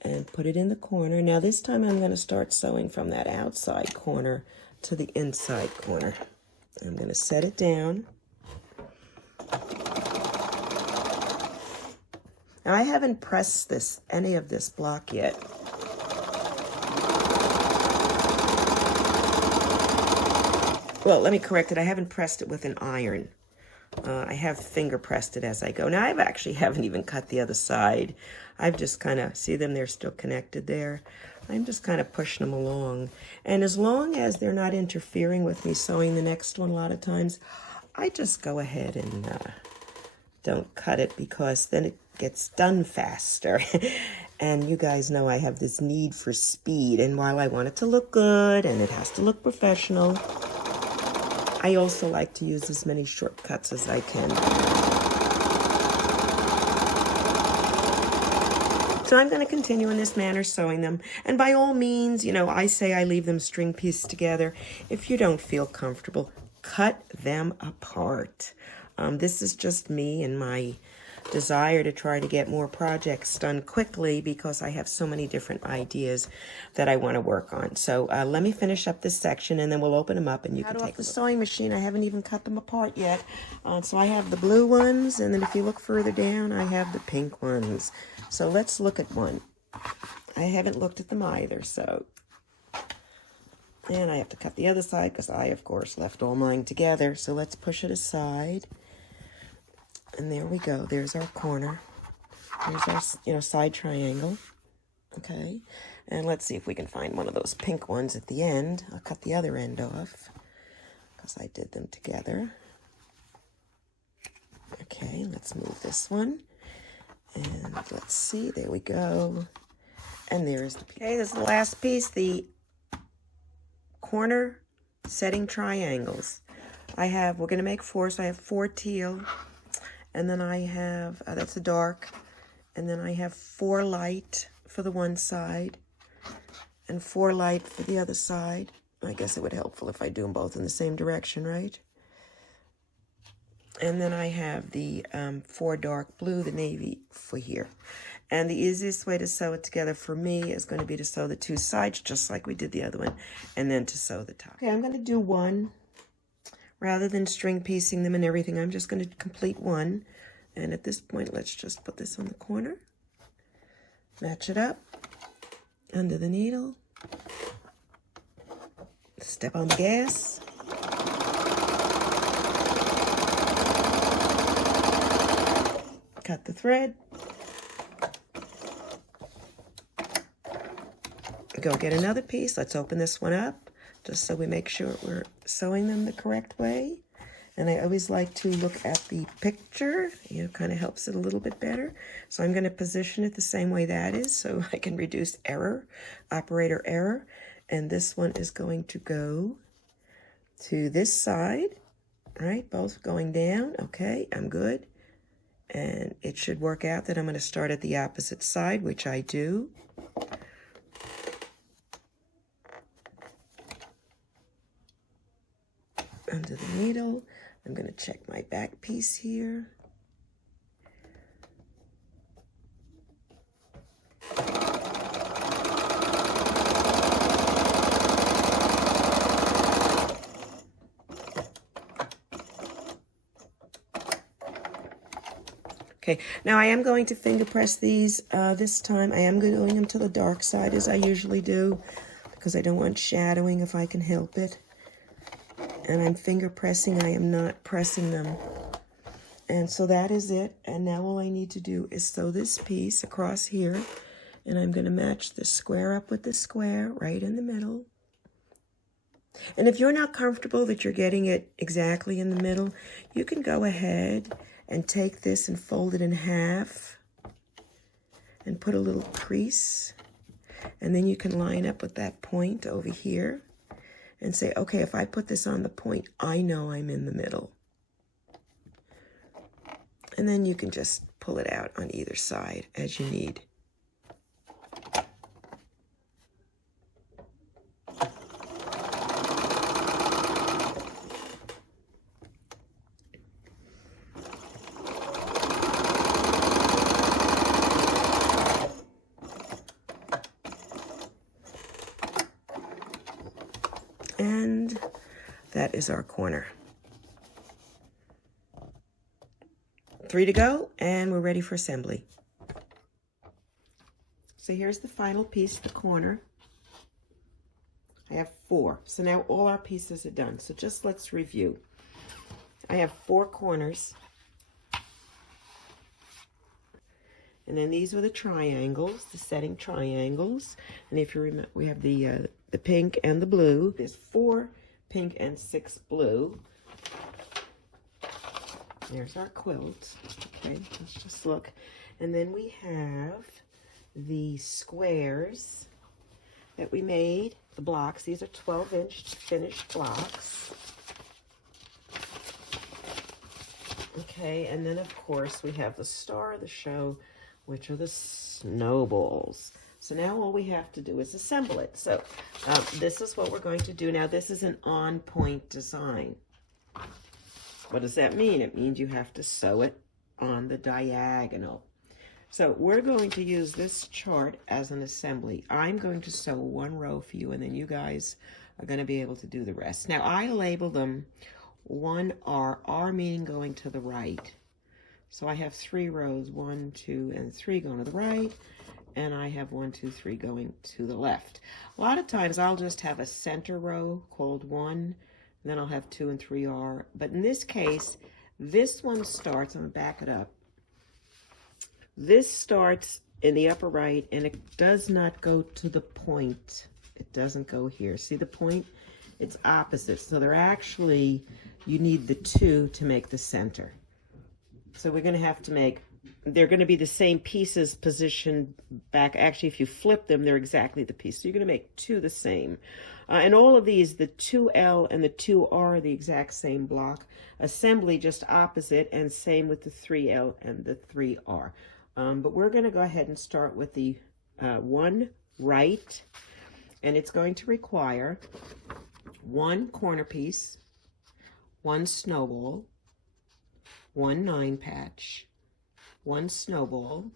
and put it in the corner. Now this time I'm going to start sewing from that outside corner to the inside corner. I'm going to set it down. Now I haven't pressed any of this block yet. Well, let me correct it. I haven't pressed it with an iron. I have finger pressed it as I go. Now I haven't even cut the other side. I've just kind of, see them, they're still connected there. I'm just kind of pushing them along. And as long as they're not interfering with me sewing the next one, a lot of times, I just go ahead and don't cut it, because then it gets done faster. And you guys know I have this need for speed. And while I want it to look good and it has to look professional, I also like to use as many shortcuts as I can. So I'm going to continue in this manner sewing them. And by all means, you know, I say I leave them string pieced together. If you don't feel comfortable, cut them apart. This is just me and my desire to try to get more projects done quickly, because I have so many different ideas that I want to work on. So let me finish up this section, and then we'll open them up and you can take a look. The sewing machine, I haven't even cut them apart yet. So I have the blue ones, and then if you look further down, I have the pink ones. So let's look at one. I haven't looked at them either, so. And I have to cut the other side because I, of course, left all mine together. So let's push it aside. And there we go. There's our corner. There's our, side triangle. Okay. And let's see if we can find one of those pink ones at the end. I'll cut the other end off because I did them together. Okay, let's move this one. And let's see. There we go. And there's the piece. Okay, this is the last piece. The corner setting triangles. We're going to make 4, so I have 4 teal. And then I have, that's a dark, and then I have 4 light for the one side, and 4 light for the other side. I guess it would be helpful if I do them both in the same direction, right? And then I have the 4 dark blue, the navy, for here. And the easiest way to sew it together for me is going to be to sew the 2 sides, just like we did the other one, and then to sew the top. Okay, I'm going to do one. Rather than string piecing them and everything, I'm just going to complete one. And at this point, let's just put this on the corner. Match it up. Under the needle. Step on the gas. Cut the thread. Go get another piece. Let's open this one up just so we make sure we're sewing them the correct way. And I always like to look at the picture. You know, kind of helps it a little bit better. So I'm going to position it the same way that is so I can reduce error, operator error. And this one is going to go to this side, right? Both going down. Okay, I'm good. And it should work out that I'm going to start at the opposite side, which I do. Under the needle. I'm going to check my back piece here. Okay, now I am going to finger press these this time. I am going them to the dark side as I usually do because I don't want shadowing if I can help it. And I'm finger pressing, I am not pressing them. And so that is it. And now all I need to do is sew this piece across here. And I'm going to match the square up with the square right in the middle. And if you're not comfortable that you're getting it exactly in the middle, you can go ahead and take this and fold it in half and put a little crease. And then you can line up with that point over here. And say, okay, if I put this on the point, I know I'm in the middle. And then you can just pull it out on either side as you need. And that is our corner. 3 to go, and we're ready for assembly. So here's the final piece, the corner. I have 4. So now all our pieces are done. So just let's review. I have 4 corners. And then these were the triangles, the setting triangles. And if you remember, we have the pink and the blue. There's 4 pink and 6 blue. There's our quilt. Okay, let's just look. And then we have the squares that we made, the blocks. These are 12-inch finished blocks. Okay, and then of course we have the star of the show, which are the snowballs. So now all we have to do is assemble it. So this is what we're going to do. Now this is an on-point design. What does that mean? It means you have to sew it on the diagonal. So we're going to use this chart as an assembly. I'm going to sew 1 row for you, and then you guys are going to be able to do the rest. Now I label them 1R, R meaning going to the right. So I have 3 rows, 1, 2, and 3 going to the right, and I have 1, 2, 3 going to the left. A lot of times I'll just have a center row called 1, and then I'll have 2 and 3R. But in this case, this one starts, I'm going to back it up. This starts in the upper right, and it does not go to the point. It doesn't go here. See the point? It's opposite. So they're actually, you need the 2 to make the center. So we're going to have to make, they're going to be the same pieces positioned back. Actually, if you flip them, they're exactly the piece. So you're going to make 2 the same. And all of these, the 2L and the 2R are the exact same block. Assembly just opposite, and same with the 3L and the 3R. But we're going to go ahead and start with the 1 right, and it's going to require 1 corner piece, 1 snowball, 1 9 patch, 1 snowball,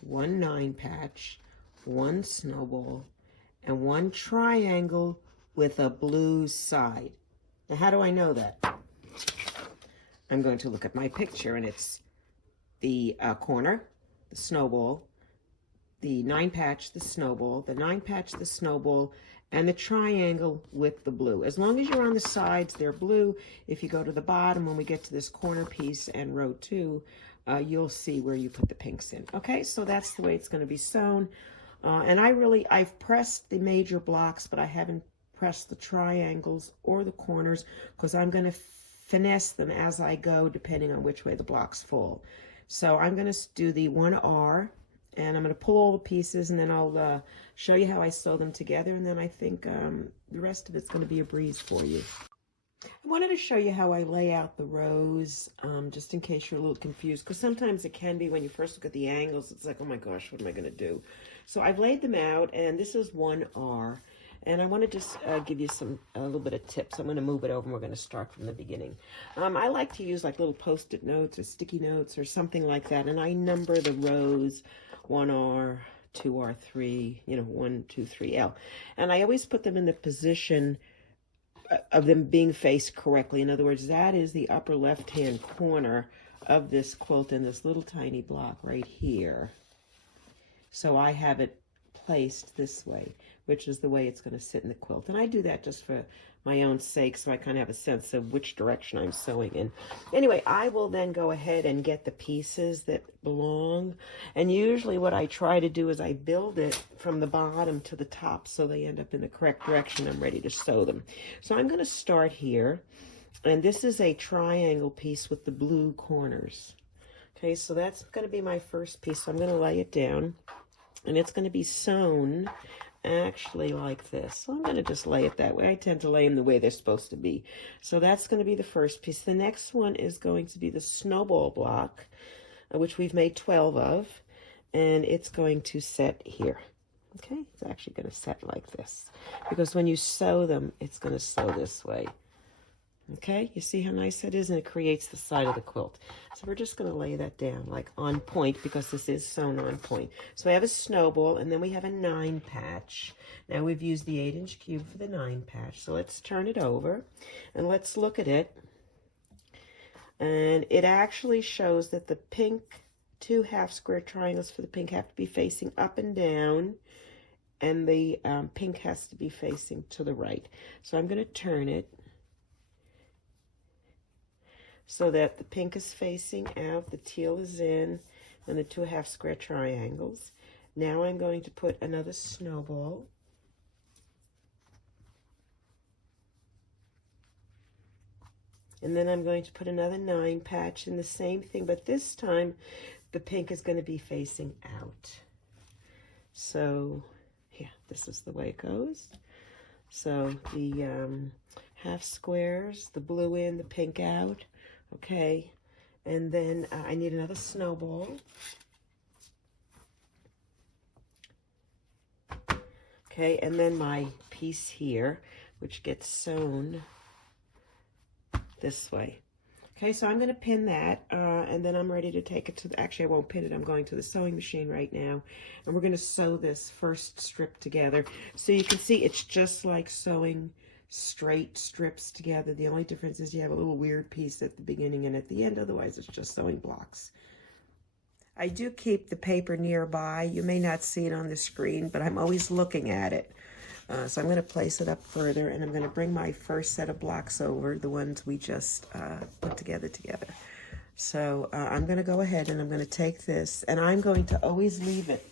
1 9 patch, 1 snowball, and 1 triangle with a blue side. Now, how do I know that? I'm going to look at my picture, and it's the corner, the snowball, the 9 patch, the snowball, the 9 patch, the snowball, and the triangle with the blue. As long as you're on the sides, they're blue. If you go to the bottom, when we get to this corner piece and row 2, you'll see where you put the pinks in. Okay, so that's the way it's going to be sewn. And I've pressed the major blocks, but I haven't pressed the triangles or the corners because I'm going to finesse them as I go depending on which way the blocks fall. So I'm going to do the 1R, and I'm going to pull all the pieces, and then I'll show you how I sew them together, and then I think the rest of it's going to be a breeze for you. I wanted to show you how I lay out the rows, just in case you're a little confused, because sometimes it can be when you first look at the angles, it's like, oh my gosh, what am I going to do? So I've laid them out, and this is 1R, and I want to just give you a little bit of tips. I'm going to move it over, and we're going to start from the beginning. I like to use like little Post-it notes or sticky notes or something like that, and I number the rows 1R, 2R, 3, 1, 2, 3L, and I always put them in the position of them being faced correctly. In other words, that is the upper left-hand corner of this quilt in this little tiny block right here. So I have it placed this way, which is the way it's going to sit in the quilt. And I do that just for my own sake, so I kind of have a sense of which direction I'm sewing in. Anyway, I will then go ahead and get the pieces that belong. And usually what I try to do is I build it from the bottom to the top so they end up in the correct direction. I'm ready to sew them. So I'm going to start here. And this is a triangle piece with the blue corners. Okay, so that's going to be my first piece. So I'm going to lay it down. And it's going to be sewn actually like this. So I'm going to just lay it that way. I tend to lay them the way they're supposed to be. So that's going to be the first piece. The next one is going to be the Snowball Block, which we've made 12 of. And it's going to set here. Okay, it's actually going to set like this. Because when you sew them, it's going to sew this way. Okay, you see how nice that is? And it creates the side of the quilt. So we're just going to lay that down like on point because this is sewn on point. So we have a snowball, and then we have a 9 patch. Now we've used the 8-inch cube for the 9 patch. So let's turn it over and let's look at it. And it actually shows that the pink 2 half square triangles for the pink have to be facing up and down, and the pink has to be facing to the right. So I'm going to turn it so that the pink is facing out, the teal is in, and the 2 half square triangles. Now I'm going to put another snowball. And then I'm going to put another 9 patch in the same thing, but this time the pink is going to be facing out. So, yeah, this is the way it goes. So the half squares, the blue in, the pink out. Okay, and then I need another snowball. Okay, and then my piece here, which gets sewn this way. Okay, so I'm going to pin that, and then I'm ready to take it to the, actually I won't pin it, I'm going to the sewing machine right now, and we're going to sew this first strip together. So you can see it's just like sewing straight strips together. The only difference is you have a little weird piece at the beginning and at the end, otherwise it's just sewing blocks. I do keep the paper nearby. You may not see it on the screen, but I'm always looking at it. So I'm going to place it up further, and I'm going to bring my first set of blocks over, the ones we just put together. So I'm going to go ahead and I'm going to take this, and I'm going to always leave it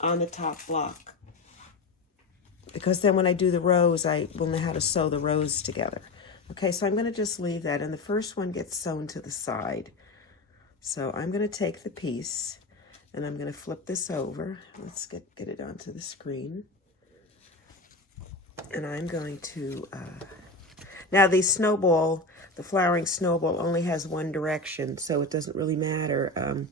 on the top block, because then when I do the rows, I will know how to sew the rows together. Okay, so I'm going to just leave that, and the first one gets sewn to the side. So I'm going to take the piece, and I'm going to flip this over. Let's get it onto the screen. And I'm going to, now the snowball, the flowering snowball only has one direction, so it doesn't really matter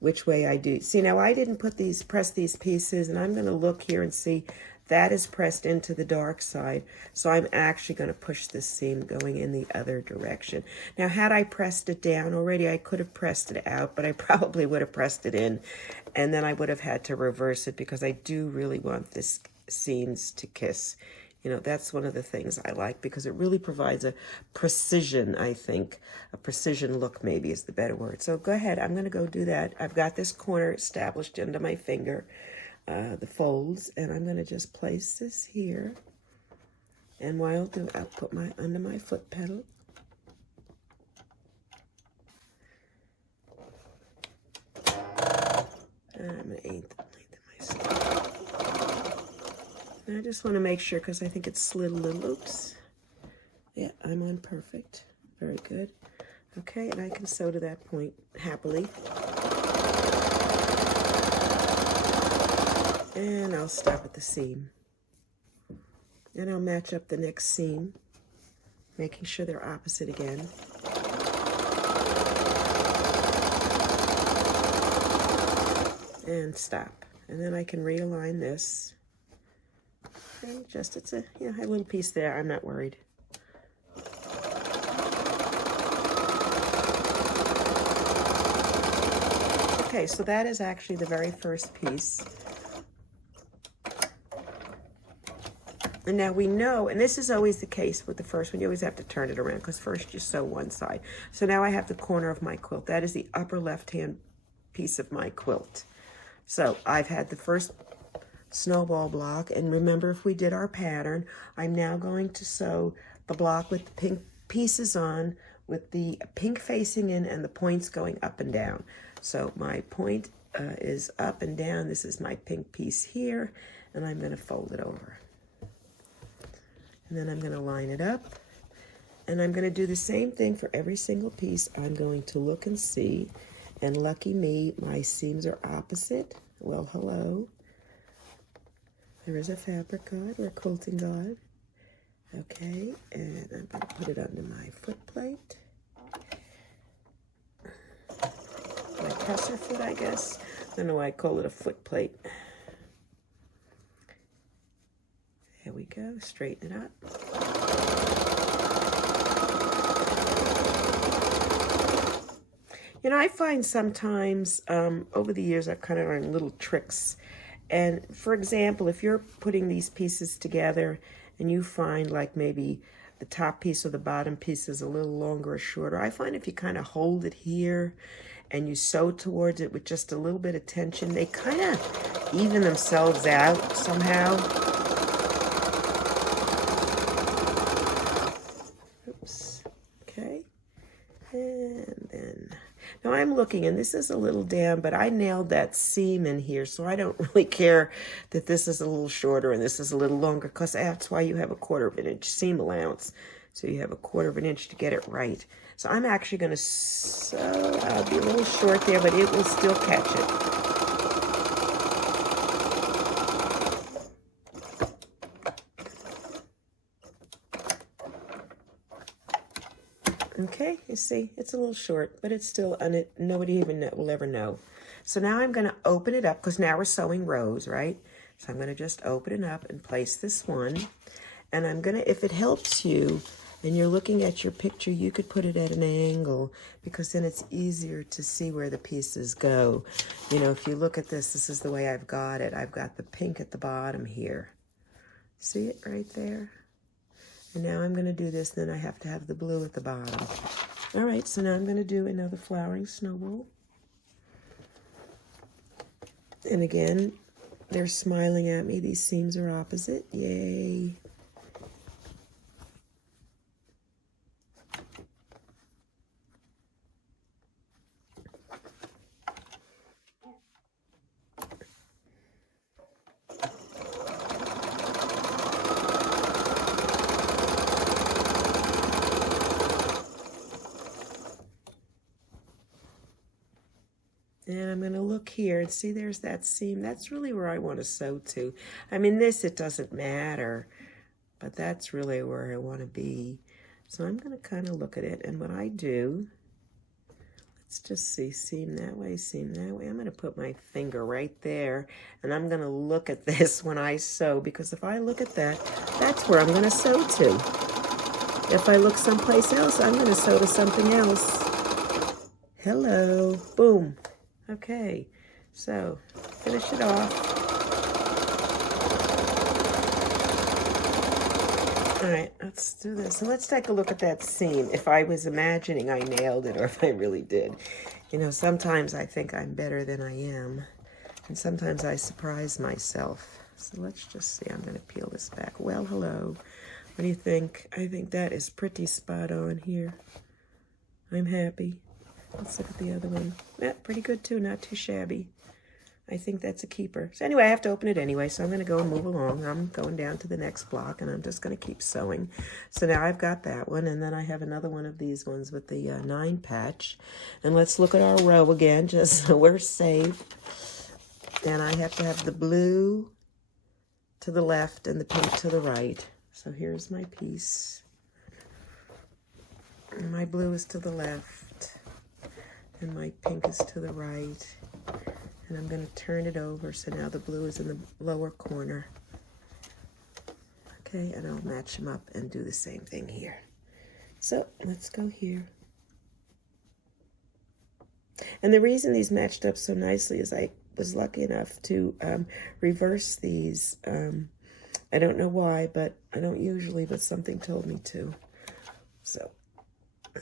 which way I do. See, now I didn't press these pieces, and I'm going to look here and see that is pressed into the dark side, so I'm actually going to push this seam going in the other direction. Now, had I pressed it down already, I could have pressed it out, but I probably would have pressed it in, and then I would have had to reverse it because I do really want this seams to kiss. You know, that's one of the things I like because it really provides a precision, I think. A precision look maybe is the better word. So go ahead, I'm going to go do that. I've got this corner established under my finger. The folds, and I'm going to just place this here, and what I'll do, I'll put my under my foot pedal, and I'm going to lengthen my And I just want to make sure because I think it's slid a little. Oops. Yeah, I'm on perfect. Very good. Okay, and I can sew to that point happily. And I'll stop at the seam. And I'll match up the next seam, making sure they're opposite again. And stop. And then I can realign this. And just, it's a, you know, a little piece there, I'm not worried. Okay, so that is actually the very first piece. And now we know, and this is always the case with the first one, you always have to turn it around because first you sew one side. So now I have the corner of my quilt. That is the upper left-hand piece of my quilt. So I've had the first snowball block, and remember if we did our pattern, I'm now going to sew the block with the pink pieces on, with the pink facing in and the points going up and down. So my point is up and down. This is my pink piece here, and I'm going to fold it over. And then I'm going to line it up, and I'm going to do the same thing for every single piece. I'm going to look and see, and lucky me, my seams are opposite. Well, hello. There is a fabric guide or a quilting guide. Okay, and I'm going to put it under my foot plate. My presser foot, I guess. I don't know why I call it a foot plate. There we go, straighten it up. You know, I find sometimes, over the years, I've kind of learned little tricks. And for example, if you're putting these pieces together and you find like maybe the top piece or the bottom piece is a little longer or shorter, I find if you kind of hold it here and you sew towards it with just a little bit of tension, they kind of even themselves out somehow. Oops. Okay. And then, now I'm looking, and this is a little down, but I nailed that seam in here, so I don't really care that this is a little shorter and this is a little longer, because that's why you have a 1/4 of an inch seam allowance. So you have a 1/4 of an inch to get it right. So I'm actually going to sew, I'll be a little short there, but it will still catch it. Okay, you see, it's a little short, but it's still, nobody even will ever know. So now I'm going to open it up, because now we're sewing rows, right? So I'm going to just open it up and place this one. And I'm going to, if it helps you, and you're looking at your picture, you could put it at an angle, because then it's easier to see where the pieces go. You know, if you look at this, this is the way I've got it. I've got the pink at the bottom here. See it right there? And now I'm going to do this, then I have to have the blue at the bottom. All right, so now I'm going to do another flowering snowball. And again, they're smiling at me. These seams are opposite. Yay. And I'm going to look here and see there's that seam. That's really where I want to sew to. I mean, this, it doesn't matter, but that's really where I want to be. So I'm going to kind of look at it. And what I do, let's just see, seam that way, seam that way. I'm going to put my finger right there, and I'm going to look at this when I sew, because if I look at that, that's where I'm going to sew to. If I look someplace else, I'm going to sew to something else. Hello, boom. Okay, so finish it off. All right, let's do this. And let's take a look at that seam. If I was imagining I nailed it or if I really did. You know, sometimes I think I'm better than I am. And sometimes I surprise myself. So let's just see. I'm going to peel this back. Well, hello. What do you think? I think that is pretty spot on here. I'm happy. Let's look at the other one. Yeah, pretty good too, not too shabby. I think that's a keeper. So anyway, I have to open it anyway, so I'm going to go and move along. I'm going down to the next block, and I'm just going to keep sewing. So now I've got that one, and then I have another one of these ones with the 9 patch. And let's look at our row again, just so we're safe. And I have to have the blue to the left and the pink to the right. So here's my piece. And my blue is to the left, and my pink is to the right. And I'm going to turn it over, so now the blue is in the lower corner. Okay, and I'll match them up and do the same thing here. So let's go here. And the reason these matched up so nicely is I was lucky enough to reverse these. I don't know why, but I don't usually, but something told me to. So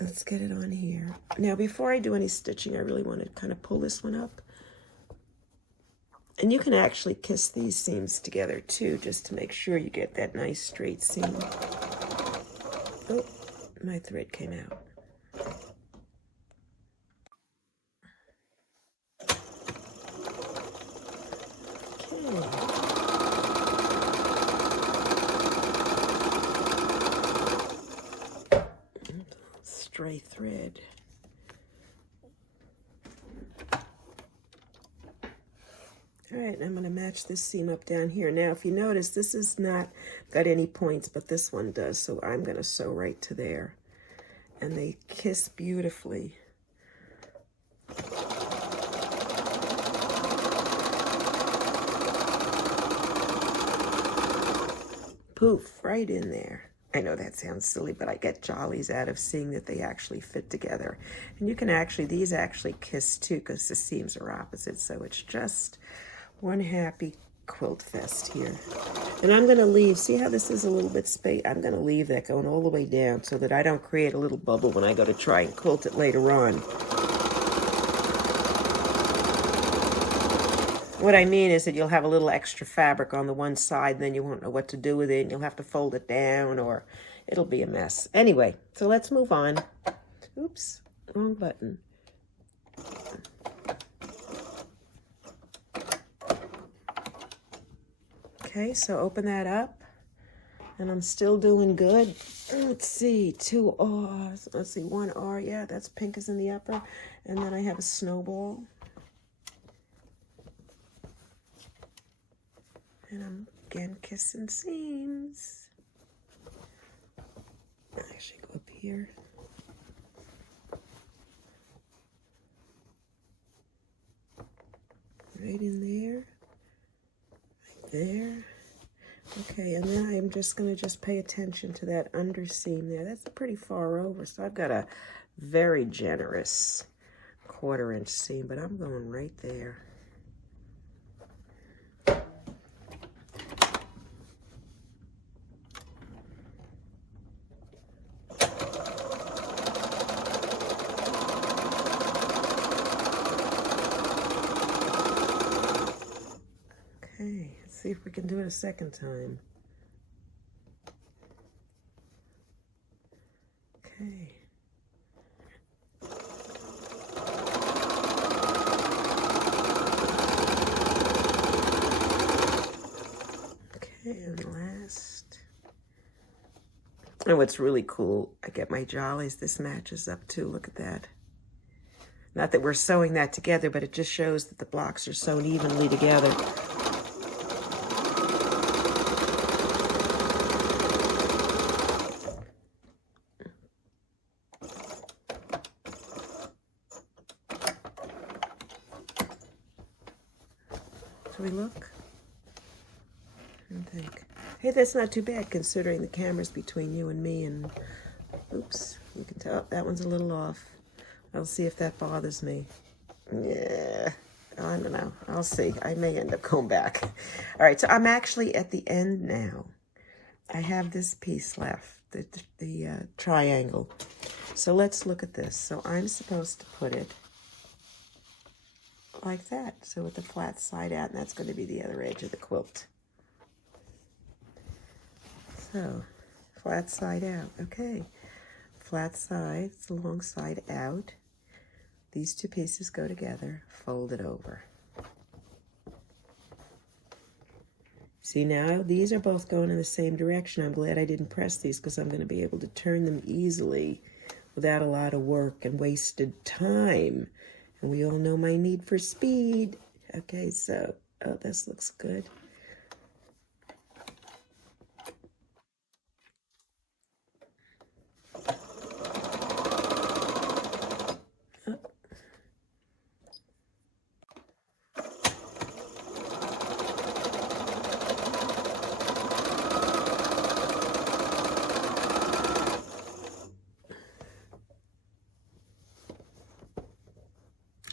let's get it on here. Now, before I do any stitching, I really want to kind of pull this one up. And you can actually kiss these seams together too, just to make sure you get that nice straight seam. Oh, my thread came out. Okay. Stray thread. All right, I'm going to match this seam up down here. Now, if you notice, this has not got any points, but this one does, so I'm going to sew right to there. And they kiss beautifully. Poof, right in there. I know that sounds silly, but I get jollies out of seeing that they actually fit together. And you can actually, these actually kiss too, because the seams are opposite, so it's just one happy quilt fest here. And I'm going to leave, see how this is a little bit space? I'm going to leave that going all the way down so that I don't create a little bubble when I go to try and quilt it later on. What I mean is that you'll have a little extra fabric on the one side, and then you won't know what to do with it, and you'll have to fold it down, or it'll be a mess. Anyway, so let's move on. Oops, wrong button. Okay, so open that up, and I'm still doing good. Let's see, 2 R's. Let's see, 1 R, yeah, that's pink is in the upper, and then I have a snowball. And I'm again kissing seams. I'll actually go up here. Right in there. Right there. Okay, and then I'm just going to pay attention to that underseam there. That's pretty far over, so I've got a very generous 1/4 inch seam, but I'm going right there. Okay, let's see if we can do it a second time. Okay. Okay, and last. And what's really cool, I get my jollies. This matches up too. Look at that. Not that we're sewing that together, but it just shows that the blocks are sewn evenly together. Do we look? I think. Hey, that's not too bad considering the camera's between you and me, and oops, you can tell that one's a little off. I'll see if that bothers me. Yeah, I don't know. I'll see. I may end up going back. All right, so I'm actually at the end now. I have this piece left, the triangle. So let's look at this. So I'm supposed to put it like that. So with the flat side out, and that's going to be the other edge of the quilt. So, flat side out. Okay. Flat side, it's the long side out. These two pieces go together, fold it over. See, now these are both going in the same direction. I'm glad I didn't press these because I'm going to be able to turn them easily without a lot of work and wasted time. And we all know my need for speed. Okay, so, oh, this looks good.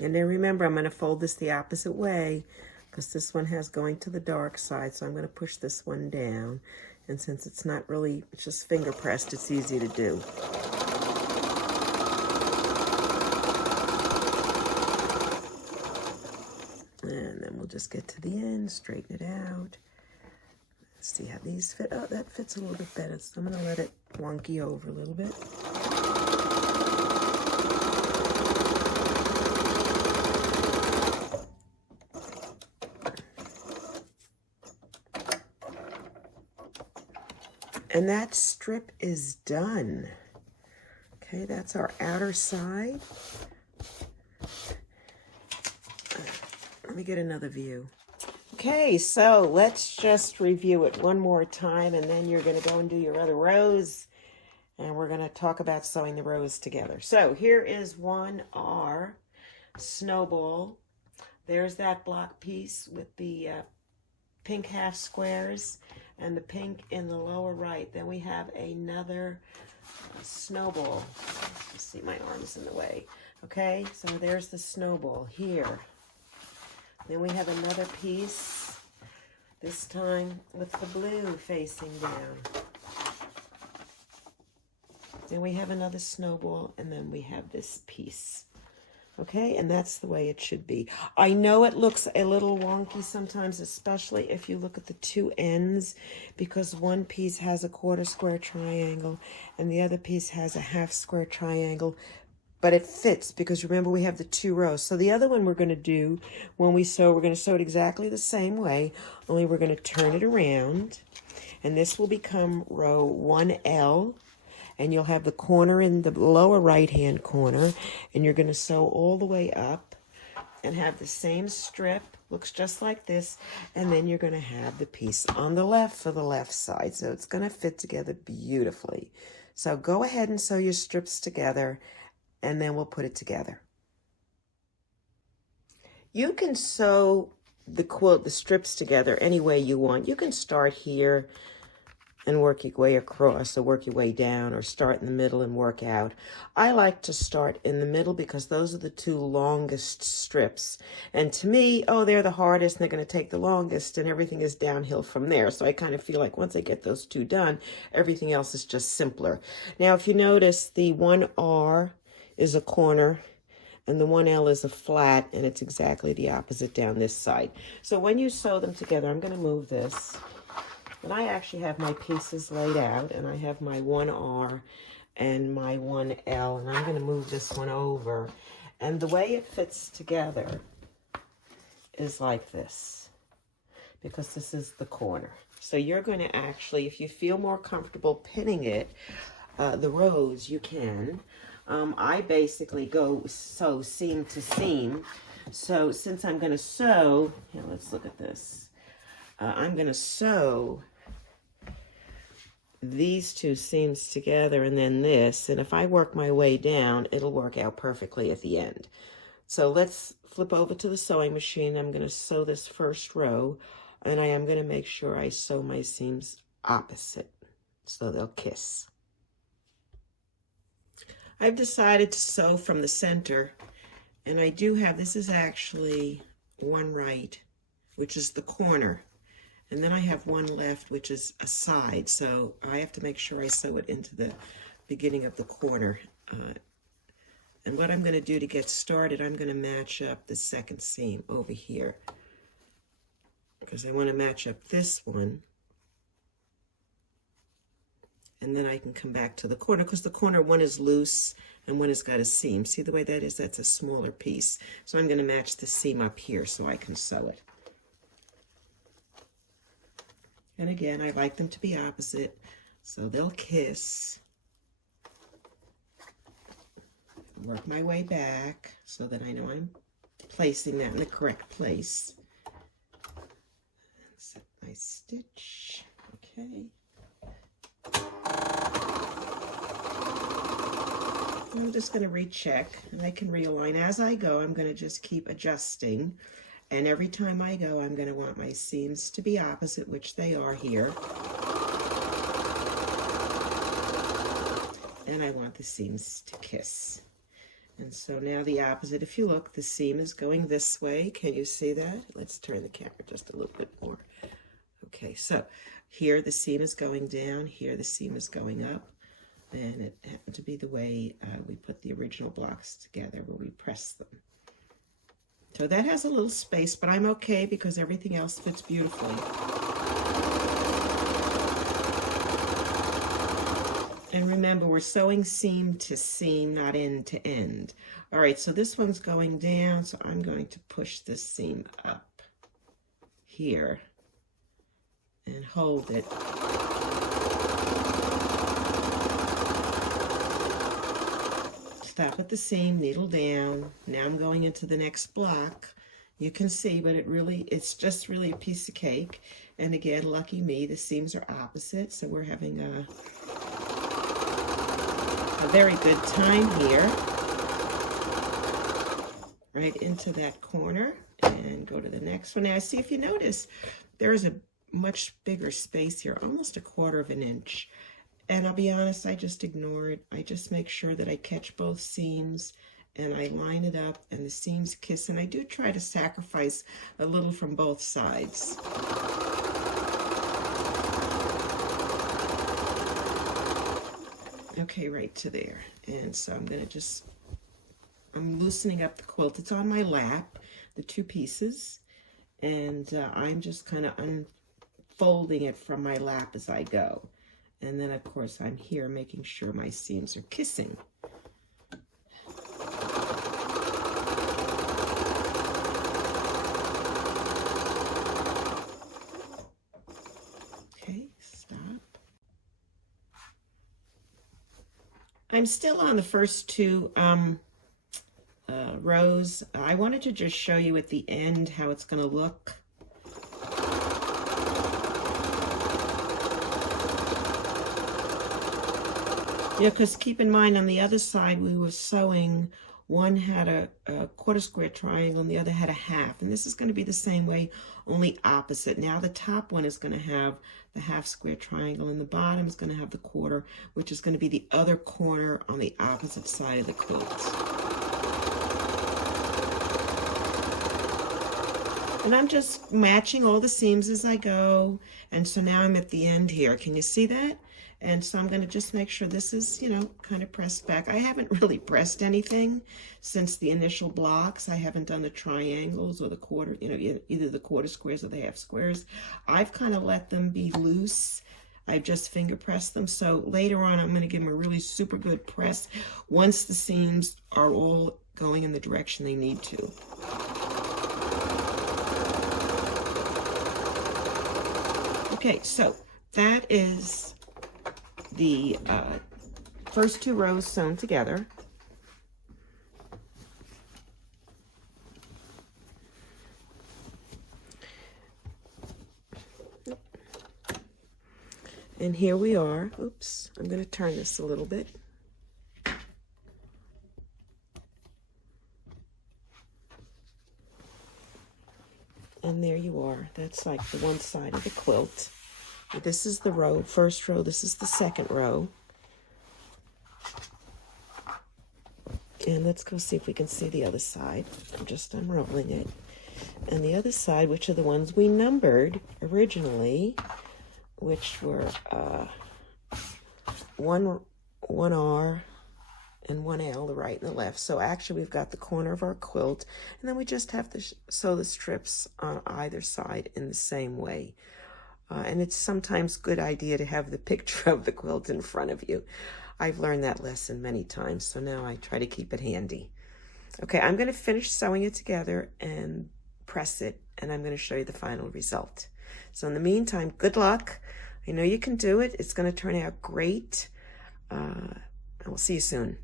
And then remember, I'm going to fold this the opposite way because this one has going to the dark side. So I'm going to push this one down. And since it's not really, it's just finger pressed, it's easy to do. And then we'll just get to the end, straighten it out. Let's see how these fit. Oh, that fits a little bit better. So I'm going to let it wonky over a little bit. And that strip is done. Okay, that's our outer side. Let me get another view. Okay, so let's just review it one more time, and then you're going to go and do your other rows, and we're going to talk about sewing the rows together. So here is 1R Snowball. There's that block piece with the pink half squares and the pink in the lower right. Then we have another snowball. Let's see, my arm's in the way. Okay, so there's the snowball here. Then we have another piece, this time with the blue facing down. Then we have another snowball, and then we have this piece. Okay, and that's the way it should be. I know it looks a little wonky sometimes, especially if you look at the two ends, because one piece has a quarter square triangle and the other piece has a half square triangle, but it fits because remember we have the two rows. So the other one we're going to do when we sew, we're going to sew it exactly the same way, only we're going to turn it around, and this will become row 1L. And you'll have the corner in the lower right-hand corner, and you're going to sew all the way up and have the same strip, looks just like this, and then you're going to have the piece on the left for the left side. So it's going to fit together beautifully. So go ahead and sew your strips together, and then we'll put it together. You can sew the quilt, the strips together any way you want. You can start here and work your way across, or work your way down, or start in the middle and work out. I like to start in the middle because those are the two longest strips. And to me, oh, they're the hardest and they're going to take the longest, and everything is downhill from there. So I kind of feel like once I get those two done, everything else is just simpler. Now, if you notice, the 1R is a corner and the 1L is a flat, and it's exactly the opposite down this side. So when you sew them together, I'm going to move this. And I actually have my pieces laid out, and I have my 1R and my 1L, and I'm going to move this one over. And the way it fits together is like this, because this is the corner. So you're going to actually, if you feel more comfortable pinning it, the rows, you can. I basically go sew seam to seam. So since I'm going to sew, here, let's look at this. I'm going to sew these two seams together and then this, and if I work my way down, it'll work out perfectly at the end. So let's flip over to the sewing machine. I'm going to sew this first row, and I am going to make sure I sew my seams opposite so they'll kiss. I've decided to sew from the center, and I do have, this is actually one right, which is the corner. And then I have one left, which is a side. So I have to make sure I sew it into the beginning of the corner. And what I'm going to do to get started, I'm going to match up the second seam over here, because I want to match up this one. And then I can come back to the corner, because the corner one is loose and one has got a seam. See the way that is? That's a smaller piece. So I'm going to match the seam up here so I can sew it. And again, I like them to be opposite, so they'll kiss. Work my way back so that I know I'm placing that in the correct place. Set my stitch. Okay. I'm just going to recheck, and I can realign. As I go, I'm going to just keep adjusting. And every time I go, I'm going to want my seams to be opposite, which they are here. And I want the seams to kiss. And so now the opposite, if you look, the seam is going this way. Can you see that? Let's turn the camera just a little bit more. Okay, so here the seam is going down, here the seam is going up. And it happened to be the way we put the original blocks together, where we press them. So that has a little space, but I'm okay because everything else fits beautifully. And remember, we're sewing seam to seam, not end to end. All right, so this one's going down, so I'm going to push this seam up here and hold it. Stop at the seam, needle down. Now I'm going into the next block. You can see, but it's just really a piece of cake. And again, lucky me, the seams are opposite, so we're having a very good time here. Right into that corner and go to the next one. Now, see, if you notice, there's a much bigger space here, almost 1/4 of an inch. And I'll be honest, I just ignore it. I just make sure that I catch both seams and I line it up and the seams kiss. And I do try to sacrifice a little from both sides. Okay, right to there. And so I'm going to I'm loosening up the quilt. It's on my lap, the 2 pieces. And I'm just kind of unfolding it from my lap as I go. And then, of course, I'm here making sure my seams are kissing. Okay, stop. I'm still on the first 2 rows. I wanted to just show you at the end how it's going to look. Yeah, because keep in mind, on the other side, we were sewing, one had a 1/4 square triangle and the other had a 1/2. And this is going to be the same way, only opposite. Now the top one is going to have the 1/2 square triangle and the bottom is going to have the 1/4, which is going to be the other corner on the opposite side of the quilt. And I'm just matching all the seams as I go. And so now I'm at the end here. Can you see that? And so I'm going to just make sure this is, kind of pressed back. I haven't really pressed anything since the initial blocks. I haven't done the triangles or the 1/4, either the 1/4 squares or the 1/2 squares. I've kind of let them be loose. I've just finger pressed them. So later on, I'm going to give them a really super good press once the seams are all going in the direction they need to. Okay, so that is the first 2 rows sewn together. And here we are. Oops, I'm going to turn this a little bit. And there you are. That's like the one side of the quilt. This is the row, first row. This is the second row. And let's go see if we can see the other side. I'm just unraveling it. And the other side, which are the ones we numbered originally, which were 1R and 1L, the right and the left. So actually we've got the corner of our quilt, and then we just have to sew the strips on either side in the same way. And it's sometimes a good idea to have the picture of the quilt in front of you. I've learned that lesson many times, so now I try to keep it handy. Okay, I'm going to finish sewing it together and press it, and I'm going to show you the final result. So in the meantime, good luck. I know you can do it. It's going to turn out great. And we'll see you soon.